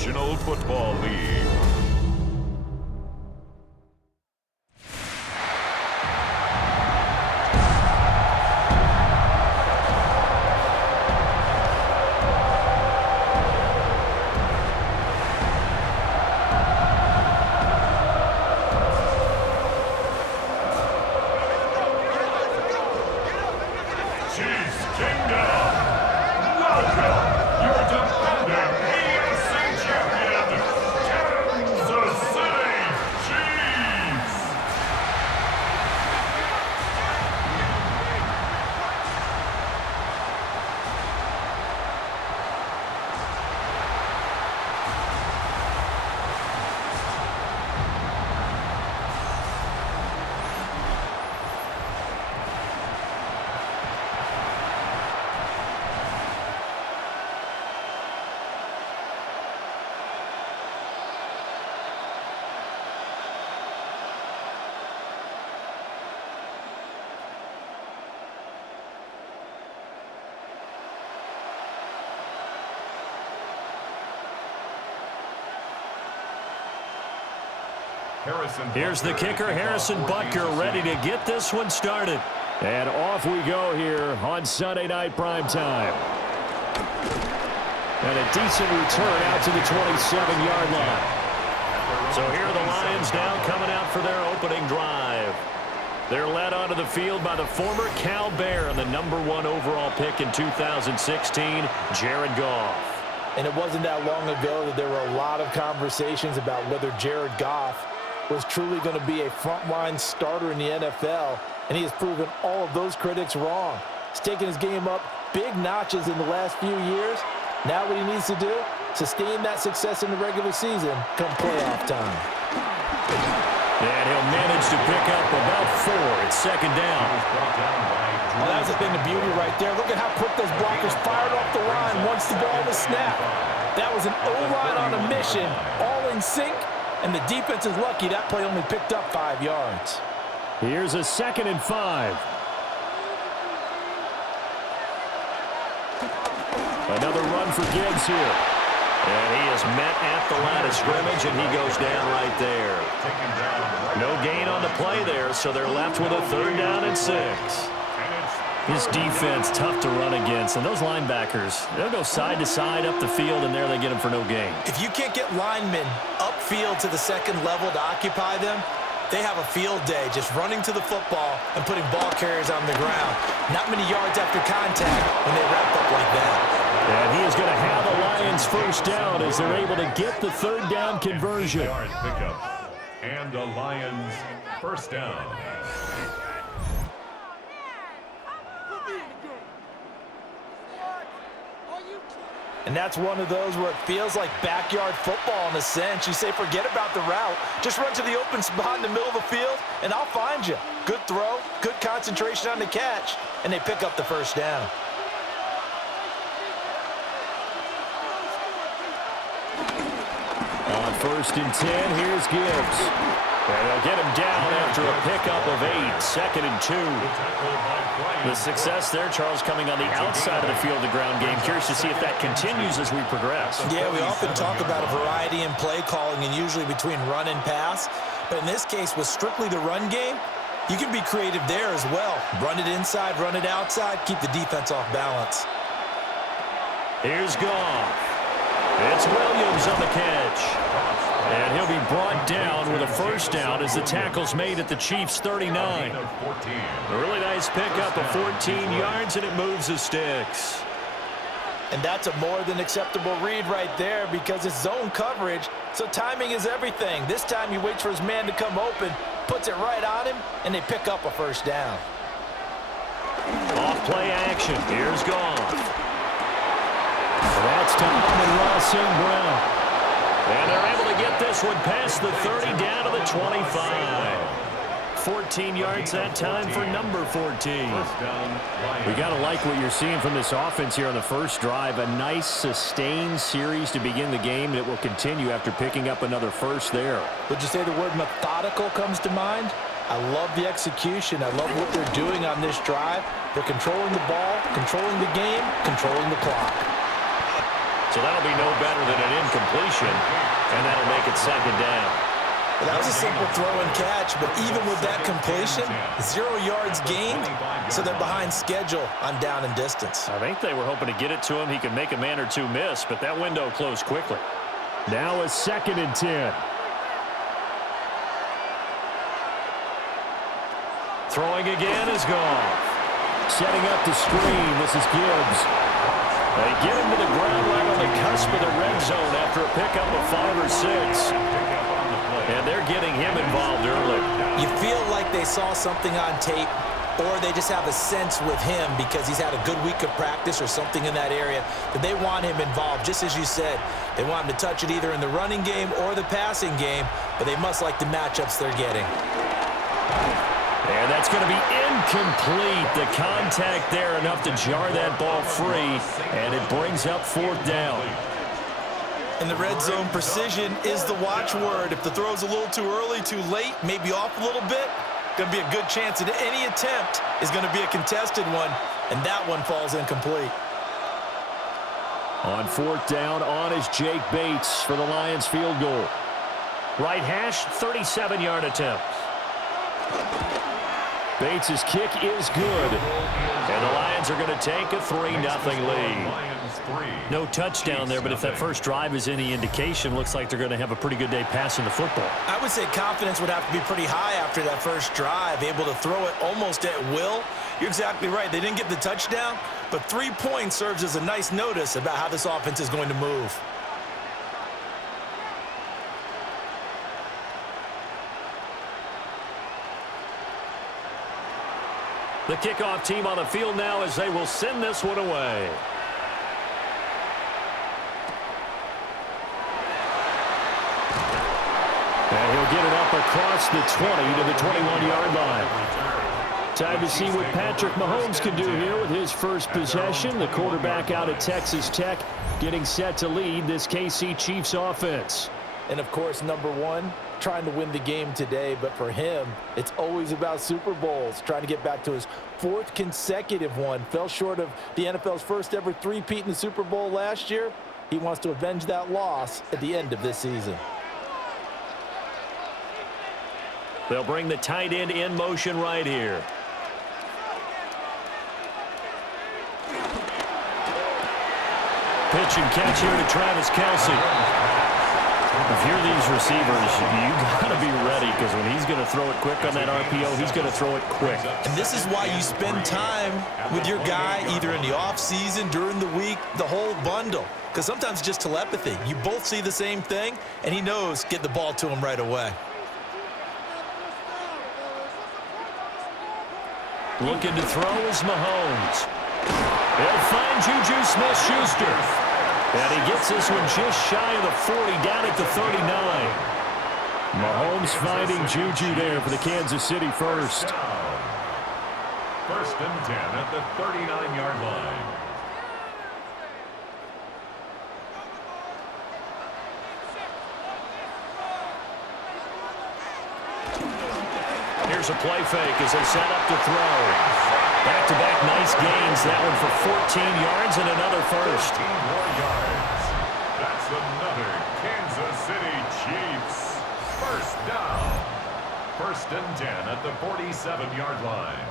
National Football League. Here's the kicker, Harrison Butker, ready to get this one started. And off we go here on Sunday Night Primetime. And a decent return out to the 27-yard line. So here are the Lions now coming out for their opening drive. They're led onto the field by the former Cal Bear and the #1 overall pick in 2016, Jared Goff. And it wasn't that long ago that there were a lot of conversations about whether Jared Goff was truly going to be a frontline starter in the NFL, and he has proven all of those critics wrong. He's taken his game up big notches in the last few years. Now what he needs to do, sustain that success in the regular season come playoff time. And he'll manage to pick up about 4. It's second down. Well, that's the thing, the beauty right there. Look at how quick those blockers fired off the line once the ball was snapped. That was an O-line on a mission, all in sync. And the defense is lucky that play only picked up 5 yards. Here's a 2nd and 5. Another run for Gibbs here. And he is met at the line of scrimmage, and he goes down right there. No gain on the play there, so they're left with a 3rd down and 6. This defense, tough to run against. And those linebackers, they'll go side to side up the field, and there they get them for no gain. If you can't get linemen upfield to the second level to occupy them, they have a field day just running to the football and putting ball carriers on the ground. Not many yards after contact when they wrap up like that. And he is going to have the Lions first down as they're able to get the 3rd down conversion. And the Lions first down. And that's one of those where it feels like backyard football in a sense. You say, forget about the route. Just run to the open spot in the middle of the field, and I'll find you. Good throw, good concentration on the catch, and they pick up the first down. On 1st and 10, here's Gibbs. And they'll get him down after a pickup of 8, 2nd and 2. The success there, Charles, coming on the outside of the field, the ground game. Curious to see if that continues as we progress. Yeah, we often talk about a variety in play calling and usually between run and pass. But in this case, with strictly the run game, you can be creative there as well. Run it inside, run it outside, keep the defense off balance. Here's Goff. It's Williams on the catch. And he'll be brought down with a first down as the tackle's made at the Chiefs' 39. A really nice pickup of 14 yards, and it moves the sticks. And that's a more than acceptable read right there because it's zone coverage, so timing is everything. This time he waits for his man to come open, puts it right on him, and they pick up a first down. Off play action. Here's Goff. That's to Amon-Ra St. Brown. And they're able to get this one past the 30 down to the 25. 14 yards that time for number 14. We got to like what you're seeing from this offense here on the first drive. A nice sustained series to begin the game, and it will continue after picking up another first there. Would you say the word methodical comes to mind? I love the execution. I love what they're doing on this drive. They're controlling the ball, controlling the game, controlling the clock. So that'll be no better than an incompletion, and that'll make it second down. Well, that was a simple throw and catch, but even with that completion, 0 yards gained, so they're behind schedule on down and distance. I think they were hoping to get it to him. He could make a man or two miss, but that window closed quickly. Now a 2nd and 10. Throwing again is gone. Setting up the screen. This is Gibbs. They get him to the ground right on the cusp of the red zone after a pickup of 5 or 6. And they're getting him involved early. You feel like they saw something on tape, or they just have a sense with him because he's had a good week of practice or something in that area that they want him involved. Just as you said, they want him to touch it either in the running game or the passing game, but they must like the matchups they're getting. And that's going to be incomplete. The contact there enough to jar that ball free, and it brings up 4th down. In the red zone, precision is the watchword. If the throw's a little too early, too late, maybe off a little bit, going to be a good chance that any attempt is going to be a contested one, and that one falls incomplete. On 4th down, on is Jake Bates for the Lions field goal. Right hash, 37-yard attempt. Bates' kick is good. And the Lions are going to take a 3-0 lead. No touchdown there, but if that first drive is any indication, looks like they're going to have a pretty good day passing the football. I would say confidence would have to be pretty high after that first drive, able to throw it almost at will. You're exactly right. They didn't get the touchdown, but 3 points serves as a nice notice about how this offense is going to move. The kickoff team on the field now as they will send this one away. And he'll get it up across the 20 to the 21-yard line. Time to see what Patrick Mahomes can do here with his first possession. The quarterback out of Texas Tech getting set to lead this KC Chiefs offense. And, of course, number one, trying to win the game today. But for him, it's always about Super Bowls, trying to get back to his 4th consecutive one. Fell short of the NFL's first ever three-peat in the Super Bowl last year. He wants to avenge that loss at the end of this season. They'll bring the tight end in motion right here. Pitch and catch here to Travis Kelce. If you're these receivers, you got to be ready because when he's going to throw it quick on that RPO, he's going to throw it quick. And this is why you spend time with your guy either in the offseason, during the week, the whole bundle. Because sometimes it's just telepathy. You both see the same thing, and he knows get the ball to him right away. Looking to throw is Mahomes. They'll find Juju Smith-Schuster. And he gets this one just shy of the 40, down at the 39. Mahomes finding Juju there for the Kansas City first. 1st and 10 at the 39-yard line. Here's a play fake as they set up to throw. Back-to-back nice gains. That one for 14 yards and another first. 14 more yards. That's another Kansas City Chiefs. 1st down. 1st and 10 at the 47-yard line.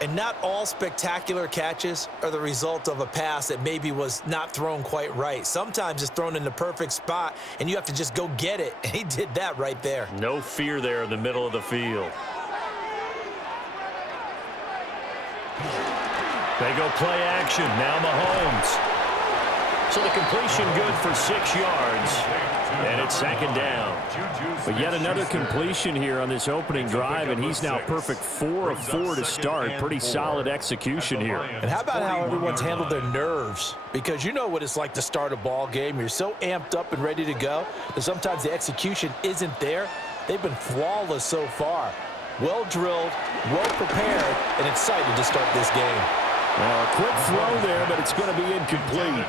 And not all spectacular catches are the result of a pass that maybe was not thrown quite right. Sometimes it's thrown in the perfect spot, and you have to just go get it. And he did that right there. No fear there in the middle of the field. They go play action. Now Mahomes. So the completion good for 6 yards. And it's 2nd down. But yet another completion here on this opening drive, and he's now perfect 4 of 4 to start. Pretty solid execution here. And how about how everyone's handled their nerves? Because you know what it's like to start a ball game. You're so amped up and ready to go that sometimes the execution isn't there. They've been flawless so far. Well drilled, well prepared, and excited to start this game. Well, a quick throw there, but it's going to be incomplete.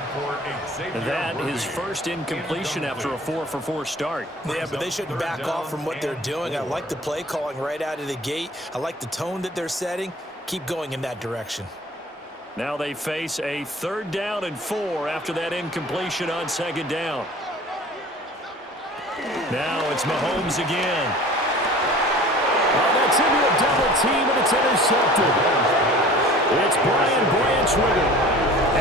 That is first incompletion after a 4-for-4 start. Yeah, but they shouldn't back off from what they're doing. I like the play calling right out of the gate. I like the tone that they're setting. Keep going in that direction. Now they face a 3rd down and 4 after that incompletion on 2nd down. Now it's Mahomes again. Oh, that's into a double team, and it's intercepted. It's Brian Branch with it.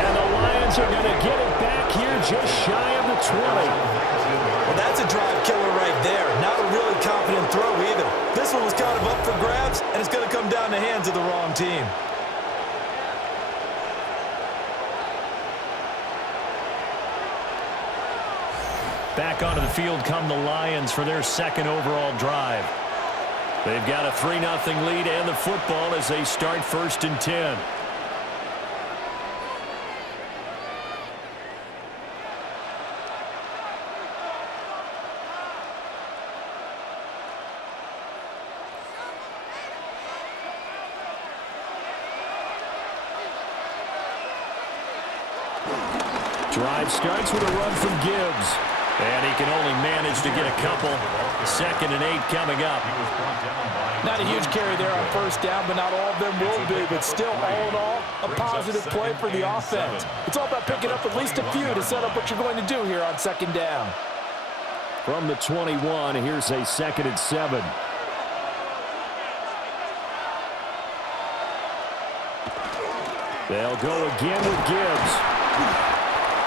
And the Lions are going to get it back here just shy of the 20. Well, that's a drive killer right there. Not a really confident throw either. This one was kind of up for grabs, and it's going to come down the hands of the wrong team. Back onto the field come the Lions for their 2nd overall drive. They've got a 3-0 lead and the football as they start 1st and 10. Drive starts with a run from Gibbs. And he can only manage to get a couple. 2nd and 8 coming up. Not a huge carry there on 1st down, but not all of them will be. But still, all in all, a positive play for the offense. It's all about picking up at least a few to set up what you're going to do here on 2nd down. From the 21, here's a 2nd and 7. They'll go again with Gibbs.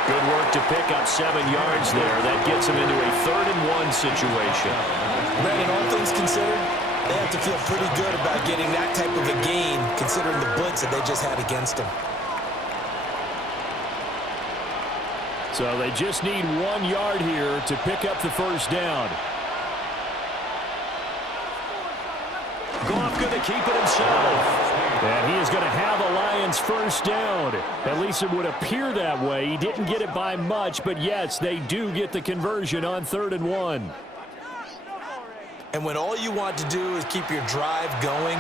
Good work to pick up 7 yards there. That gets them into a 3rd and 1 situation. Brandon, all things considered, they have to feel pretty good about getting that type of a gain, considering the blitz that they just had against them. So they just need 1 yard here to pick up the 1st down. Goff going to keep it himself. And he is going to have a Lions 1st down. At least it would appear that way. He didn't get it by much, but yes, they do get the conversion on 3rd and 1. And when all you want to do is keep your drive going,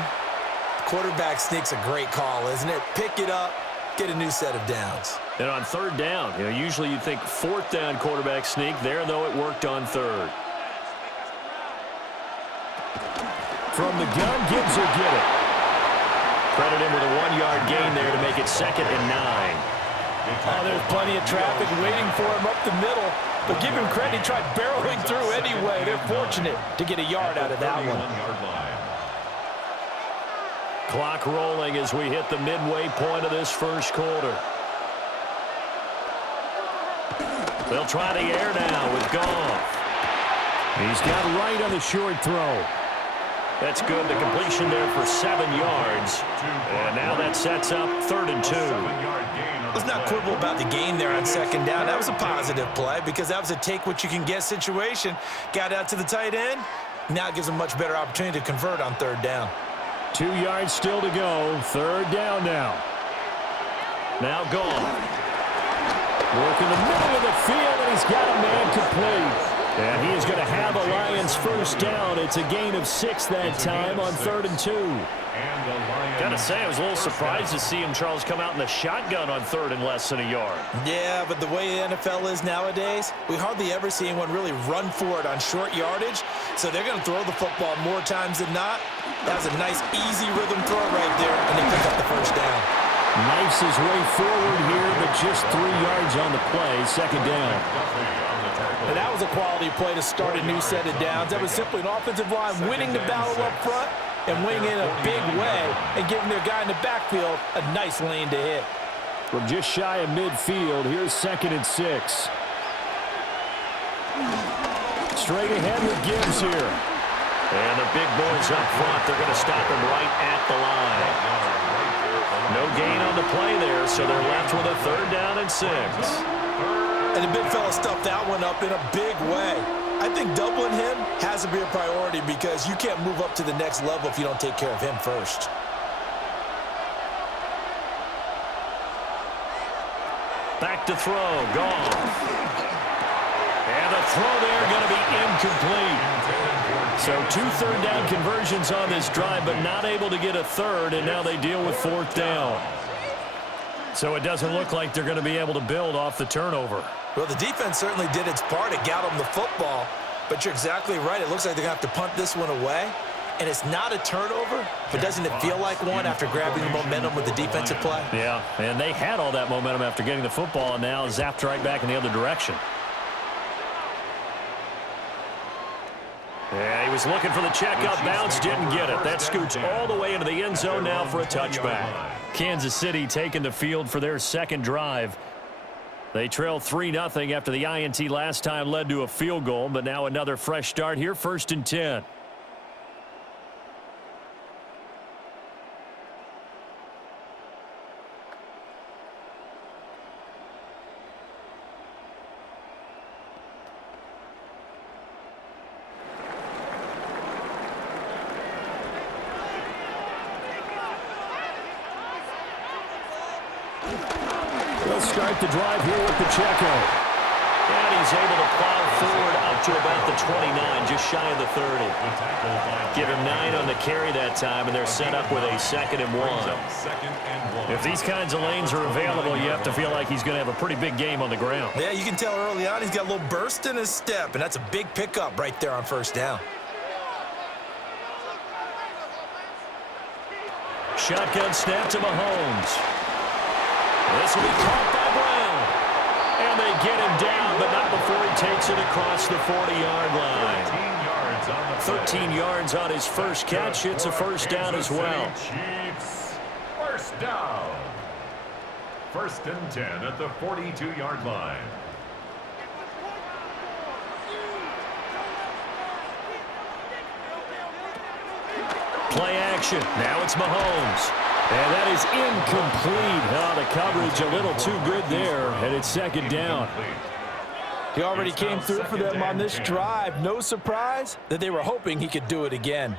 quarterback sneak's a great call, isn't it? Pick it up, get a new set of downs. And on 3rd down, usually you'd think 4th down quarterback sneak. There, though, it worked on 3rd. From the gun, Gibbs will get it. Credit him with a 1-yard gain there to make it 2nd and 9. Oh, there's plenty of traffic waiting for him up the middle. But give him credit, he tried barreling through anyway. They're fortunate to get a yard out of that one. Clock rolling as we hit the midway point of this 1st quarter. They'll try the air now with Goff. He's got right on the short throw. That's good. The completion there for 7 yards. And now that sets up 3rd and 2. Let's not quibble about the gain there on 2nd down. That was a positive play because that was a take-what-you-can-get situation. Got out to the tight end. Now it gives them much better opportunity to convert on 3rd down. 2 yards still to go. 3rd down now. Now Goff. Working the middle of the field, and he's got a man complete. And he is going to have a Lions 1st down. It's a gain of 6 that time on 3rd and 2. Gotta say, I was a little surprised to see him, Charles, come out in the shotgun on 3rd and less than a yard. Yeah, but the way the NFL is nowadays, we hardly ever see anyone really run for it on short yardage. So they're going to throw the football more times than not. That was a nice, easy rhythm throw right there, and they pick up the 1st down. Knifes his way forward here, but just 3 yards on the play. 2nd down. And that was a quality play to start a new set of downs. That was simply an offensive line winning the battle up front and winning in a big way and giving their guy in the backfield a nice lane to hit. From just shy of midfield, here's 2nd and 6. Straight ahead with Gibbs here. And the big boys up front, they're going to stop him right at the line. No gain on the play there, so they're left with a 3rd down and 6. And the big fella stuffed that one up in a big way. I think doubling him has to be a priority because you can't move up to the next level if you don't take care of him first. Back to throw, Goff. And the throw there going to be incomplete. So 2 3rd down conversions on this drive, but not able to get a 3rd, and now they deal with 4th down. So it doesn't look like they're going to be able to build off the turnover. Well, the defense certainly did its part. It got them the football. But you're exactly right. It looks like they're going to have to punt this one away. and it's not a turnover, but doesn't it feel like one after grabbing the momentum with the defensive play? Yeah, and they had all that momentum after getting the football, and now zapped right back in the other direction. Yeah, he was looking for the check-up bounce, didn't get it. That scoots all the way into the end zone now for a touchback. Kansas City taking the field for their second drive. They trail 3-0 after the INT last time led to a field goal, but now another fresh start here, 1st and 10. They'll start the drive here with Pacheco. And he's able to plow forward up to about the 29, just shy of the 30. Give him 9 on the carry that time, and they're set up with a 2nd and 1. If these kinds of lanes are available, you have to feel like he's going to have a pretty big game on the ground. Yeah, you can tell early on he's got a little burst in his step, and that's a big pickup right there on 1st down. Shotgun snap to Mahomes. This will be caught by Brown. And they get him down, but not before he takes it across the 40-yard line. 13 yards on his first catch. It's a 1st down as well. Chiefs, 1st down. 1st and 10 at the 42-yard line. Play action. Now it's Mahomes. And that is incomplete. Oh, the coverage a little too good there, and it's 2nd down. He already came through for them on this drive. No surprise that they were hoping he could do it again.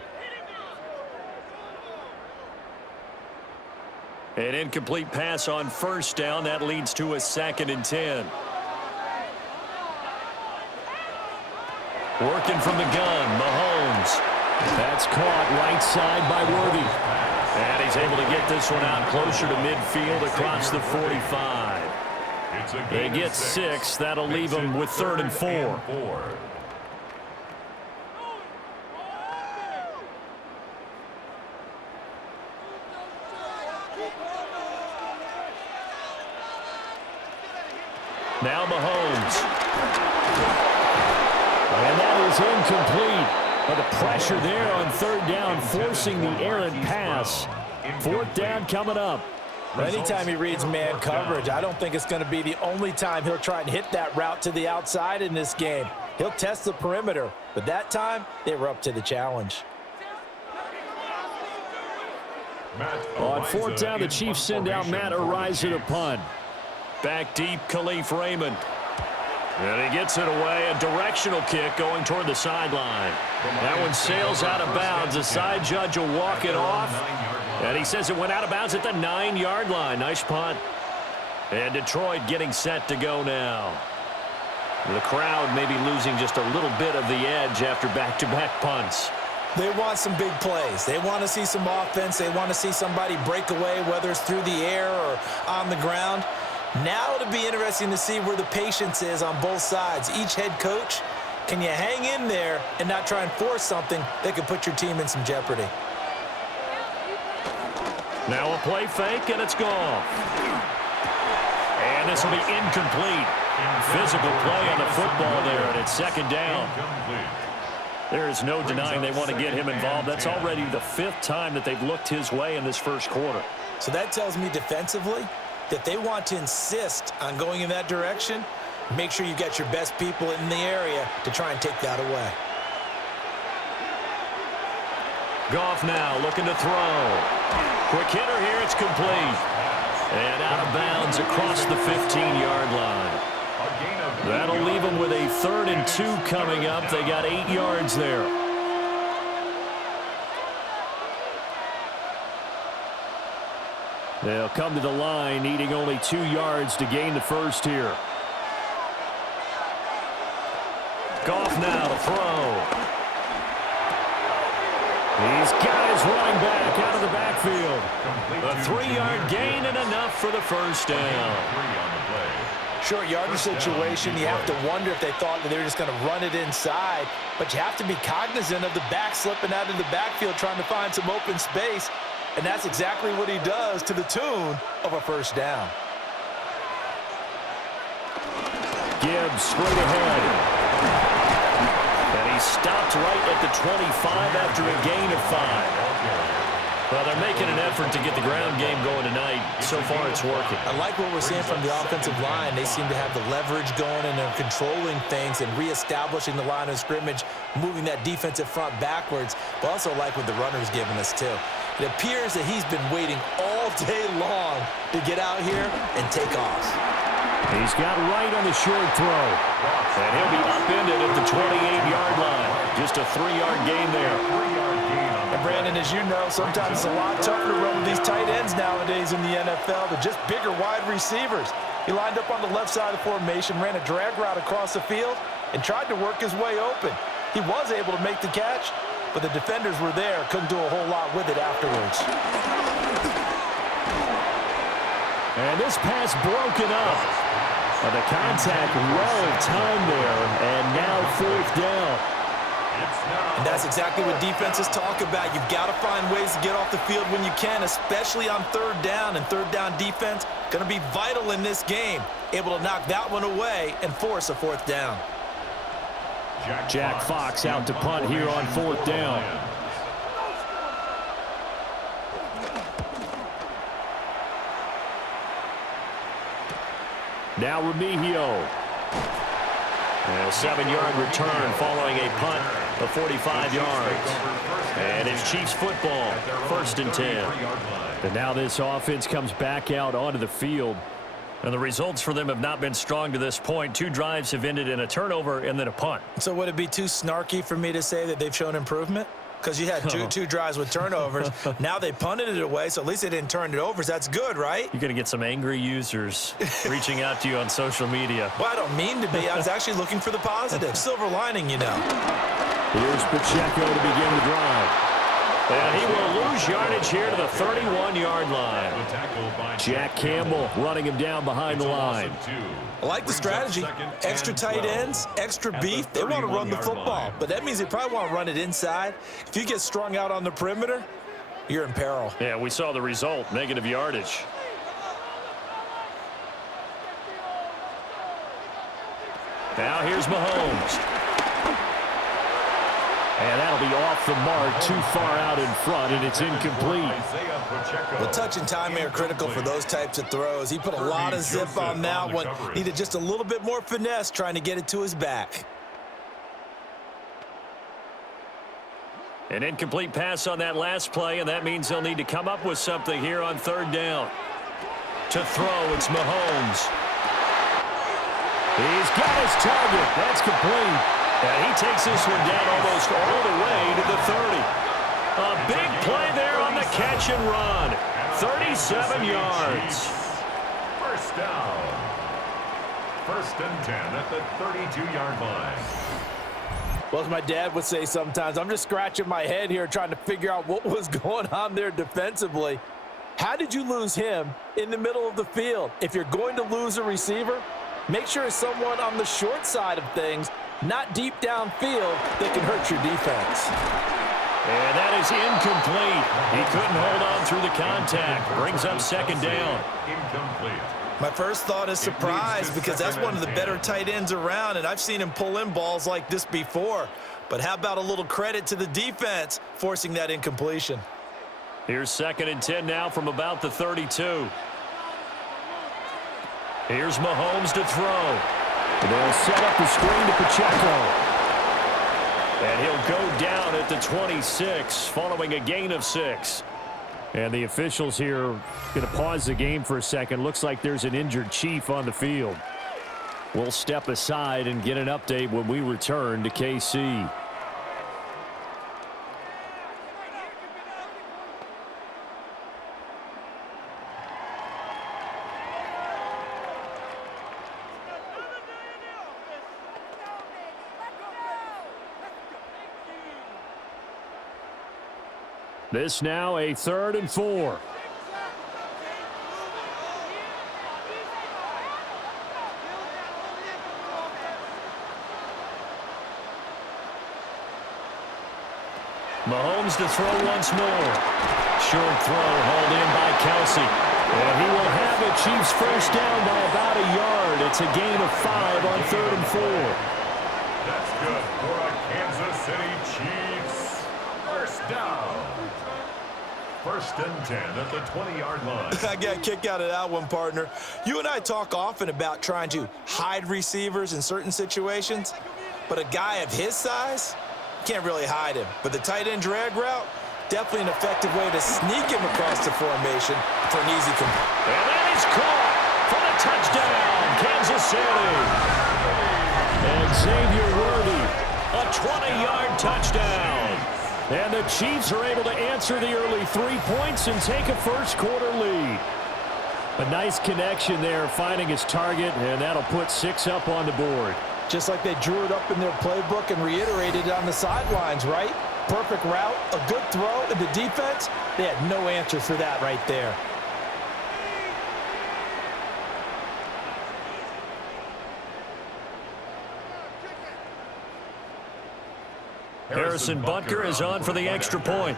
An incomplete pass on 1st down. That leads to a 2nd and 10. Working from the gun, Mahomes. That's caught right side by Worthy. And he's able to get this one out closer to midfield across the 45. They get 6. That'll leave them with 3rd and 4. Now Mahomes. And that is incomplete. But the pressure there on 3rd down, forcing the errant pass. 4th down coming up. Anytime he reads man coverage, I don't think it's going to be the only time he'll try and hit that route to the outside in this game. He'll test the perimeter, but that time they were up to the challenge. On 4th down, the Chiefs send out Matt Araiza to punt. Back deep, Khalif Raymond. And he gets it away. A directional kick going toward the sideline. That one sails out of bounds. The side judge will walk it off. And he says it went out of bounds at the 9-yard line. Nice punt. And Detroit getting set to go now. The crowd maybe losing just a little bit of the edge after back-to-back punts. They want some big plays. They want to see some offense. They want to see somebody break away, whether it's through the air or on the ground. Now it'll be interesting to see where the patience is on both sides. Each head coach, can you hang in there and not try and force something that could put your team in some jeopardy? Now a play fake, and it's gone. And this will be incomplete. Physical play on the football there, and it's 2nd down. There is no denying they want to get him involved. That's already the 5th time that they've looked his way in this 1st quarter. So that tells me defensively that they want to insist on going in that direction. Make sure you've got your best people in the area to try and take that away. Goff now looking to throw. Quick hitter here, it's complete. And out of bounds across the 15-yard line. That'll leave them with a 3rd and 2 coming up. They got 8 yards there. They'll come to the line, needing only 2 yards to gain the 1st here. Goff now to throw. These guys running back out of the backfield. A 3-yard gain and enough for the 1st down. Short yardage situation, you have to wonder if they thought that they were just going to run it inside, but you have to be cognizant of the back slipping out of the backfield trying to find some open space, and that's exactly what he does to the tune of a first down. Gibbs straight ahead. And he stopped right at the 25 after a gain of 5. Well, they're making an effort to get the ground game going tonight. So far, it's working. I like what we're seeing from the offensive line. They seem to have the leverage going, and they're controlling things and reestablishing the line of scrimmage, moving that defensive front backwards. But also like what the runner's giving us, too. It appears that he's been waiting all day long to get out here and take off. He's got right on the short throw. And he'll be upended at the 28-yard line. Just a 3-yard gain there. And Brandon, as you know, sometimes it's a lot tougher to run with these tight ends nowadays in the NFL. They're just bigger wide receivers. He lined up on the left side of the formation, ran a drag route across the field, and tried to work his way open. He was able to make the catch, but the defenders were there, couldn't do a whole lot with it afterwards. And this pass broken up. The contact well timed there, and now 4th down. And that's exactly what defenses talk about. You've got to find ways to get off the field when you can, especially on 3rd down. And 3rd down defense going to be vital in this game. Able to knock that one away and force a 4th down. Jack Fox out to punt here on 4th down. Now Remigio. And a 7-yard return following a punt of 45 yards. And it's Chiefs football, 1st and 10. And now this offense comes back out onto the field. And the results for them have not been strong to this point. 2 drives have ended in a turnover and then a punt. So would it be too snarky for me to say that they've shown improvement? Because you had two drives with turnovers. Now they punted it away, so at least they didn't turn it over. So that's good, right? You're going to get some angry users reaching out to you on social media. Well, I don't mean to be. I was actually looking for the positive. Silver lining, you know. Here's Pacheco to begin the drive. And he will lose yardage here to the 31-yard line. Jack Campbell running him down behind the line. I like the strategy. Extra tight ends, extra beef. They want to run the football, but that means they probably want to run it inside. If you get strung out on the perimeter, you're in peril. Yeah, we saw the result, negative yardage. Now here's Mahomes. And that'll be off the mark, too far out in front, and it's incomplete. Well, touch and timing are critical for those types of throws. He put a lot of zip on that one. Needed just a little bit more finesse trying to get it to his back. An incomplete pass on that last play, and that means they'll need to come up with something here on 3rd down. To throw, it's Mahomes. He's got his target. That's complete. And he takes this one down almost all the way to the 30. A big play there on the catch and run. 37 yards. First down. 1st and 10 at the 32-yard line. Well, as my dad would say sometimes, I'm just scratching my head here trying to figure out what was going on there defensively. How did you lose him in the middle of the field? If you're going to lose a receiver, make sure it's someone on the short side of things, not deep downfield, that can hurt your defense. And that is incomplete. He couldn't hold on through the contact. Brings up 2nd down. Incomplete. My first thought is surprise, because that's one of the better tight ends around, and I've seen him pull in balls like this before. But how about a little credit to the defense forcing that incompletion? Here's 2nd and 10 now from about the 32. Here's Mahomes to throw. They'll set up the screen to Pacheco. And he'll go down at the 26 following a gain of 6. And the officials here are going to pause the game for a second. Looks like there's an injured Chief on the field. We'll step aside and get an update when we return to KC. This now a 3rd and 4. Mahomes to throw once more. Short throw hauled in by Kelsey. And he will have it. Chiefs first down by about a yard. It's a gain of 5 on 3rd and 4. That's good for a Kansas City Chiefs. First down. 1st and 10 at the 20-yard line. I got a kick out of that one, partner. You and I talk often about trying to hide receivers in certain situations, but a guy of his size, can't really hide him. But the tight end drag route, definitely an effective way to sneak him across the formation for an easy complete. And that is caught for the touchdown, Kansas City. And Xavier Worthy, a 20-yard touchdown. And the Chiefs are able to answer the early 3 points and take a first-quarter lead. A nice connection there, finding his target, and that'll put 6 up on the board. Just like they drew it up in their playbook and reiterated it on the sidelines, right? Perfect route, a good throw, and the defense, they had no answer for that right there. Harrison Butker is on for the extra point.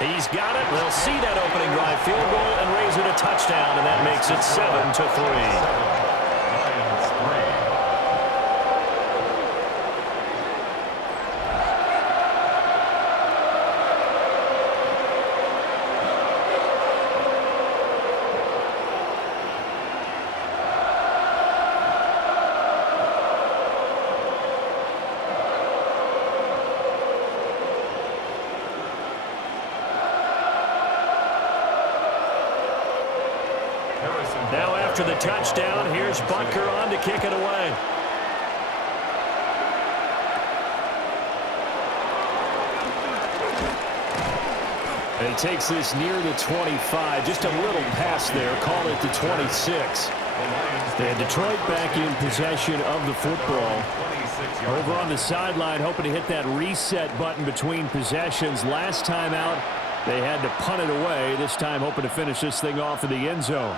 He's got it. They'll see that opening drive field goal and raise it a touchdown, and that makes it 7-3. Now after the touchdown, here's Butker on to kick it away. And he takes this near the 25, just a little pass there, call it the 26. And Detroit back in possession of the football. Over on the sideline, hoping to hit that reset button between possessions. Last time out, they had to punt it away. This time hoping to finish this thing off in the end zone.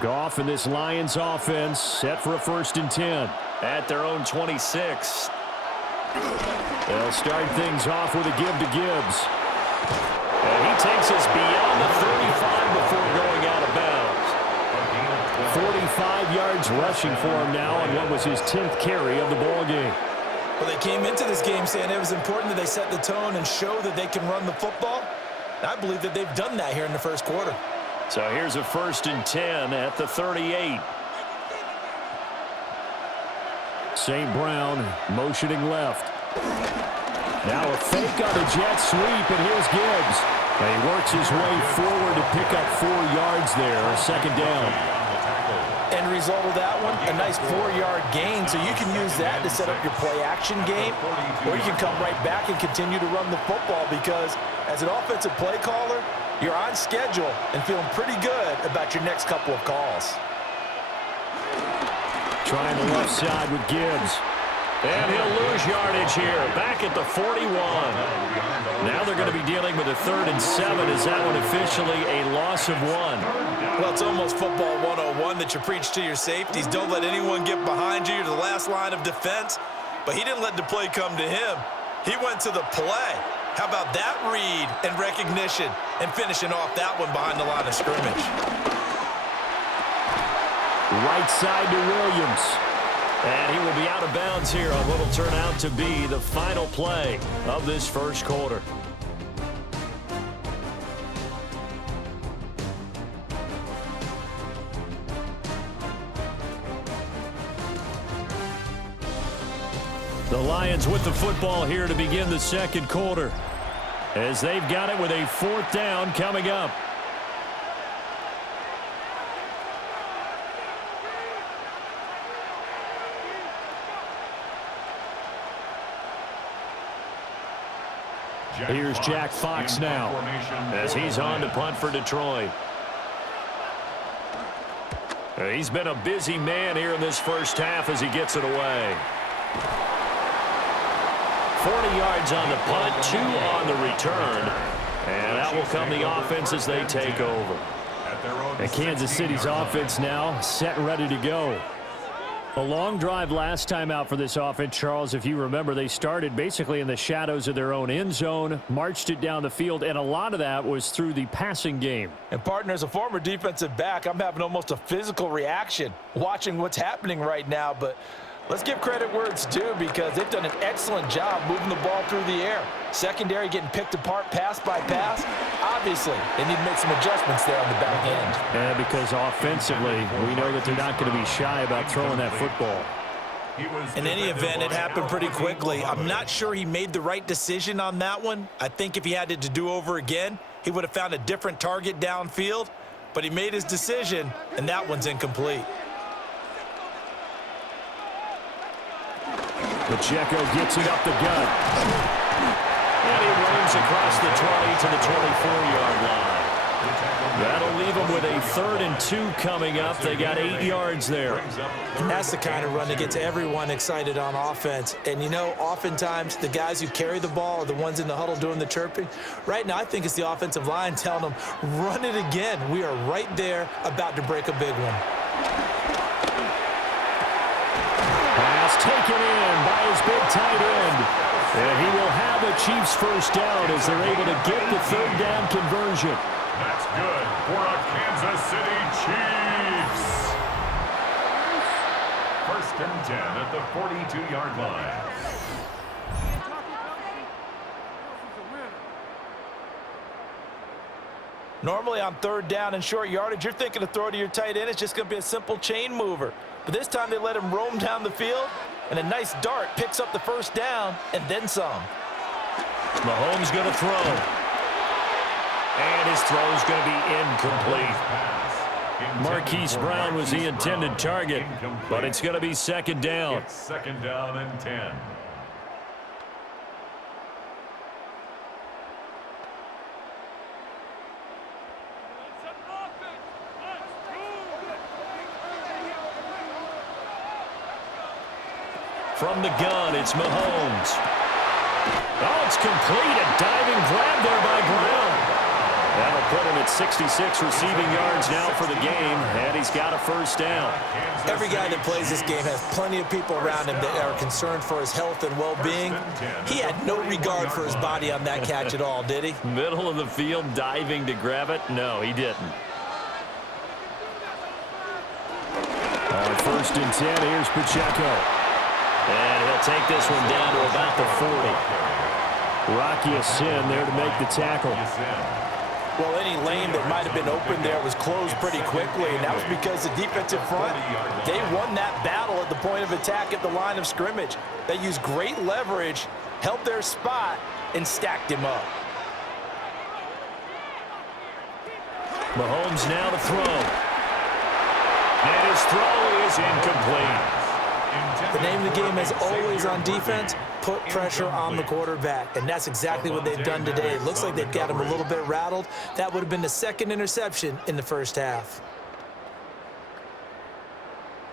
Goff and this Lions offense set for a 1st and 10 at their own 26. They'll start things off with a give to Gibbs. And he takes us beyond the 35 before going out of bounds. 45 yards rushing for him now on what was his 10th carry of the ball game. Well, they came into this game saying it was important that they set the tone and show that they can run the football. And I believe that they've done that here in the first quarter. So here's a 1st and 10 at the 38. St. Brown motioning left. Now a fake on the jet sweep, and here's Gibbs. And he works his way forward to pick up 4 yards there, 2nd down. End result of that one, a nice 4-yard gain, so you can use that to set up your play-action game, or you can come right back and continue to run the football because as an offensive play caller, you're on schedule and feeling pretty good about your next couple of calls. Trying the left side with Gibbs. And he'll lose yardage here. Back at the 41. Now they're going to be dealing with a 3rd and 7. Is that one officially a loss of 1? Well, it's almost football 101 that you preach to your safeties. Don't let anyone get behind you. You're the last line of defense. But he didn't let the play come to him. He went to the play. How about that read and recognition and finishing off that one behind the line of scrimmage? Right side to Williams. And he will be out of bounds here on what will turn out to be the final play of this first quarter. The Lions with the football here to begin the second quarter, as they've got it with a 4th down coming up. Here's Jack Fox now, as he's on to punt for Detroit. He's been a busy man here in this first half as he gets it away. 40 yards on the punt, 2 on the return. And out will come the offense as they take over. And Kansas City's offense now set and ready to go. A long drive last time out for this offense, Charles. If you remember, they started basically in the shadows of their own end zone, marched it down the field, and a lot of that was through the passing game. And, partner, as a former defensive back, I'm having almost a physical reaction watching what's happening right now. But let's give credit where it's due because they've done an excellent job moving the ball through the air. Secondary getting picked apart pass by pass. Obviously, they need to make some adjustments there on the back end. And because offensively, we know that they're not going to be shy about throwing that football. In any event, it happened pretty quickly. I'm not sure he made the right decision on that one. I think if he had it to do over again, he would have found a different target downfield. But he made his decision, and that one's incomplete. Pacheco gets it up the gut. And he roams across the 20 to the 24-yard line. That'll leave them with a 3rd and 2 coming up. They got 8 yards there. And that's the kind of run that gets everyone excited on offense. And, you know, oftentimes the guys who carry the ball are the ones in the huddle doing the chirping. Right now, I think it's the offensive line telling them, run it again. We are right there about to break a big one. Pass taken in by his big tight end. And he will have a Chiefs first down as they're able to get the 3rd down conversion. That's good for a Kansas City Chiefs. 1st and 10 at the 42-yard line. Normally on 3rd down and short yardage, you're thinking to throw to your tight end. It's just going to be a simple chain mover. But this time they let him roam down the field, and a nice dart picks up the 1st down and then some. Mahomes going to throw. And his throw is going to be incomplete. Marquise Brown was the intended target, but it's going to be 2nd down. It's 2nd down and 10. From the gun, it's Mahomes. Oh, it's complete. A diving grab there by Brown. That'll put him at 66 receiving yards now for the game, and he's got a 1st down. Every guy that plays this game has plenty of people around him that are concerned for his health and well-being. He had no regard for his body on that catch at all, did he? Middle of the field, diving to grab it? No, he didn't. On 1st and 10, here's Pacheco. And he'll take this one down to about the 40. Rocky Sin there to make the tackle. Well, any lane that might have been open there was closed pretty quickly, and that was because the defensive front, they won that battle at the point of attack at the line of scrimmage. They used great leverage, held their spot, and stacked him up. Mahomes now to throw. And his throw is incomplete. The name of the game is always on defense, put pressure on the quarterback. And that's exactly what they've done today. It looks like they've got him a little bit rattled. That would have been the 2nd interception in the 1st half.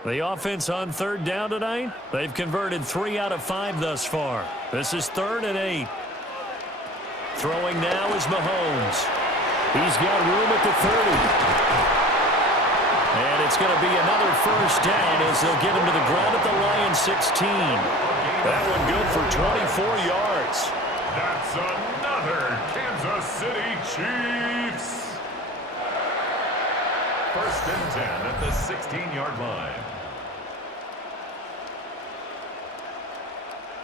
The offense on 3rd down tonight, they've converted 3 out of 5 thus far. This is 3rd and 8. Throwing now is Mahomes. He's got room at the 30. And it's going to be another 1st down as they'll get him to the ground at the Lions 16. That one good for 24 yards. That's another Kansas City Chiefs. 1st and 10 at the 16-yard line.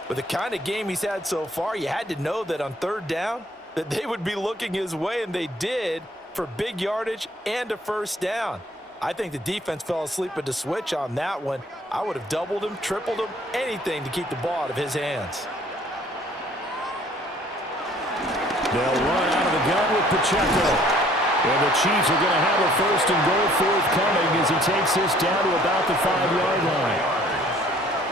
With the kind of game he's had so far, you had to know that on 3rd down that they would be looking his way, and they did, for big yardage and a 1st down. I think the defense fell asleep at the switch on that one. I would have doubled him, tripled him, anything to keep the ball out of his hands. They'll run out of the gun with Pacheco. And the Chiefs are going to have a 1st and goal forthcoming as he takes this down to about the 5-yard line.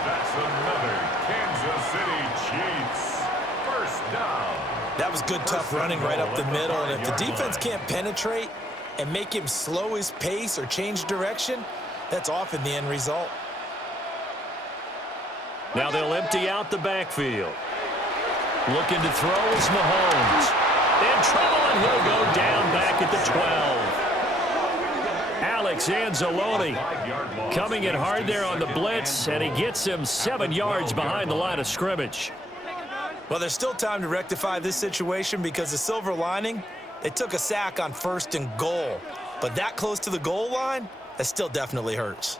That's another Kansas City Chiefs 1st down. That was good, tough running right up the middle. And if the defense can't penetrate and make him slow his pace or change direction, that's often the end result. Now they'll empty out the backfield. Looking to throw is Mahomes. In trouble, and he'll go down back at the 12. Alex Anzalone coming in hard there on the blitz, and he gets him 7 yards behind the line of scrimmage. Well, there's still time to rectify this situation because the silver lining, they took a sack on 1st and goal. But that close to the goal line, that still definitely hurts.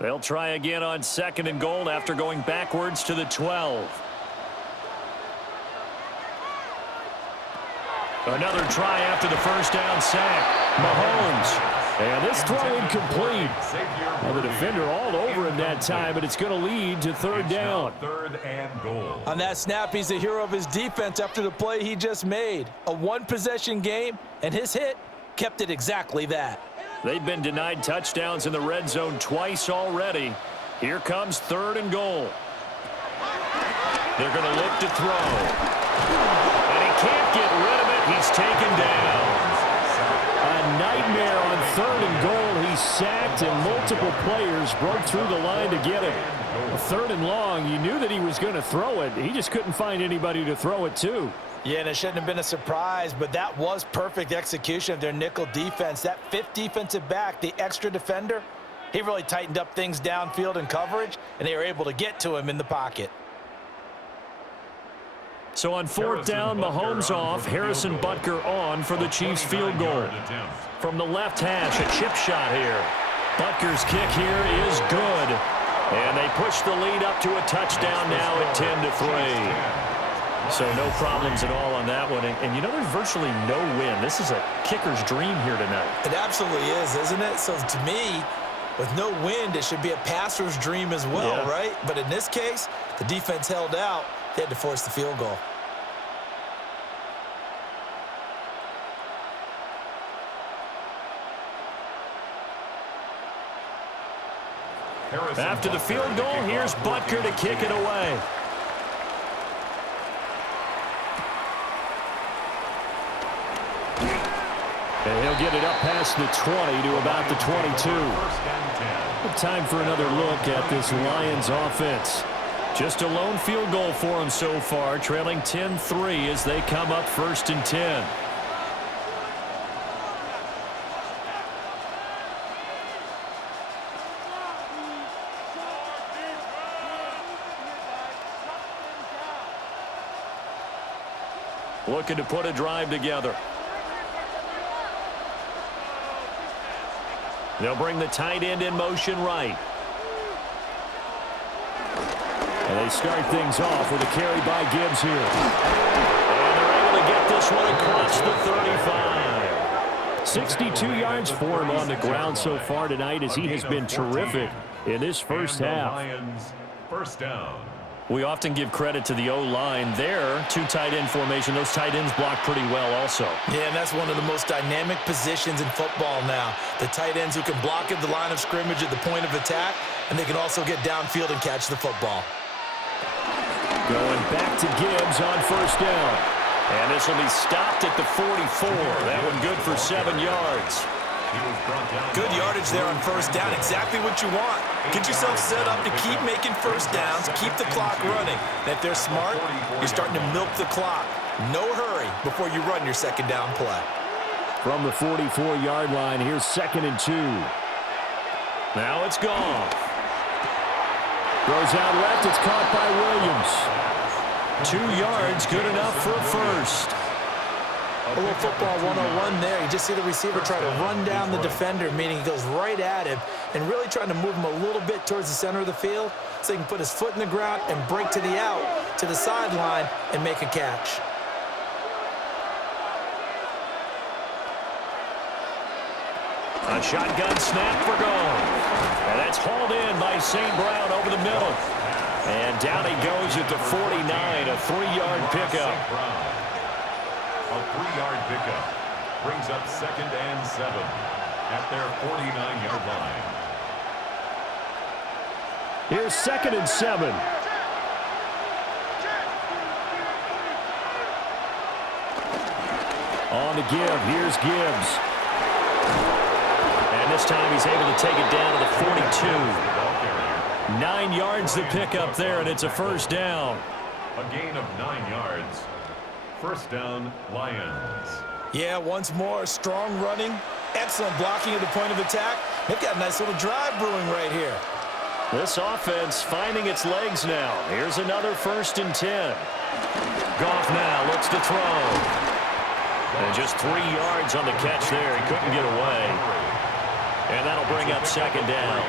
They'll try again on 2nd and goal after going backwards to the 12. Another try after the first down sack. Mahomes. And this throw incomplete. Well, the defender all over him that time, but it's going to lead to 3rd down. 3rd and goal. On that snap, he's the hero of his defense after the play he just made. A one-possession game, and his hit kept it exactly that. They've been denied touchdowns in the red zone twice already. Here comes 3rd and goal. They're going to look to throw. And he can't get rid of it. He's taken down. A nightmare on 3rd and goal. He's sacked, and multiple players broke through the line to get him. 3rd and long, you knew that he was going to throw it. He just couldn't find anybody to throw it to. Yeah, and it shouldn't have been a surprise, but that was perfect execution of their nickel defense. That 5th defensive back, the extra defender, he really tightened up things downfield in coverage, and they were able to get to him in the pocket. So on 4th down, Mahomes off, Harrison Butker on for the Chiefs field goal. From the left hash, a chip shot here. Butker's kick here is good. And they push the lead up to a touchdown now at 10-3. So no problems at all on that one. And you know, there's virtually no win. This is a kicker's dream here tonight. It absolutely is, isn't it? So to me, with no wind, it should be a passer's dream as well, right? But in this case, the defense held out. They had to force the field goal. After the field goal, here's Butker to kick it away. And he'll get it up past the 20 to about the 22. Time for another look at this Lions offense. Just a lone field goal for them so far, trailing 10-3 as they come up 1st and 10. Looking to put a drive together. They'll bring the tight end in motion right. And they start things off with a carry by Gibbs here. And they're able to get this one across the 35. 62 yards for him on the ground so far tonight as he has been terrific in this first half. Lions, 1st down. We often give credit to the O-line there. 2 tight end formation. Those tight ends block pretty well also. Yeah, and that's one of the most dynamic positions in football now. The tight ends who can block at the line of scrimmage at the point of attack, and they can also get downfield and catch the football. Going back to Gibbs on 1st down. And this will be stopped at the 44. That one good for 7 yards. Good yardage there on 1st down. Exactly what you want. Get yourself set up to keep making 1st downs, keep the clock running. And if they're smart, you're starting to milk the clock. No hurry before you run your 2nd down play. From the 44-yard line, here's 2nd and 2. Now it's gone. Throws out left. It's caught by Williams. 2 yards, good enough for a first. A little football 101 there. You just see the receiver try to run down the defender, meaning he goes right at him and really trying to move him a little bit towards the center of the field so he can put his foot in the ground and break to the out, to the sideline, and make a catch. A shotgun snap for goal. And that's hauled in by St. Brown over the middle. And down he goes at the 49, a 3-yard pickup. A 3-yard pickup brings up 2nd and 7 at their 49-yard line. Here's 2nd and 7. On to give. Here's Gibbs. And this time he's able to take it down to the 42. 9 yards to pick up there, and it's a first down. A gain of 9 yards. First down, Lions. Yeah, once more, strong running, excellent blocking at the point of attack. They've got a nice little drive brewing right here. This offense finding its legs now. Here's another 1st and 10. Goff now looks to throw. And just 3 yards on the catch there. He couldn't get away. And that'll bring up 2nd down.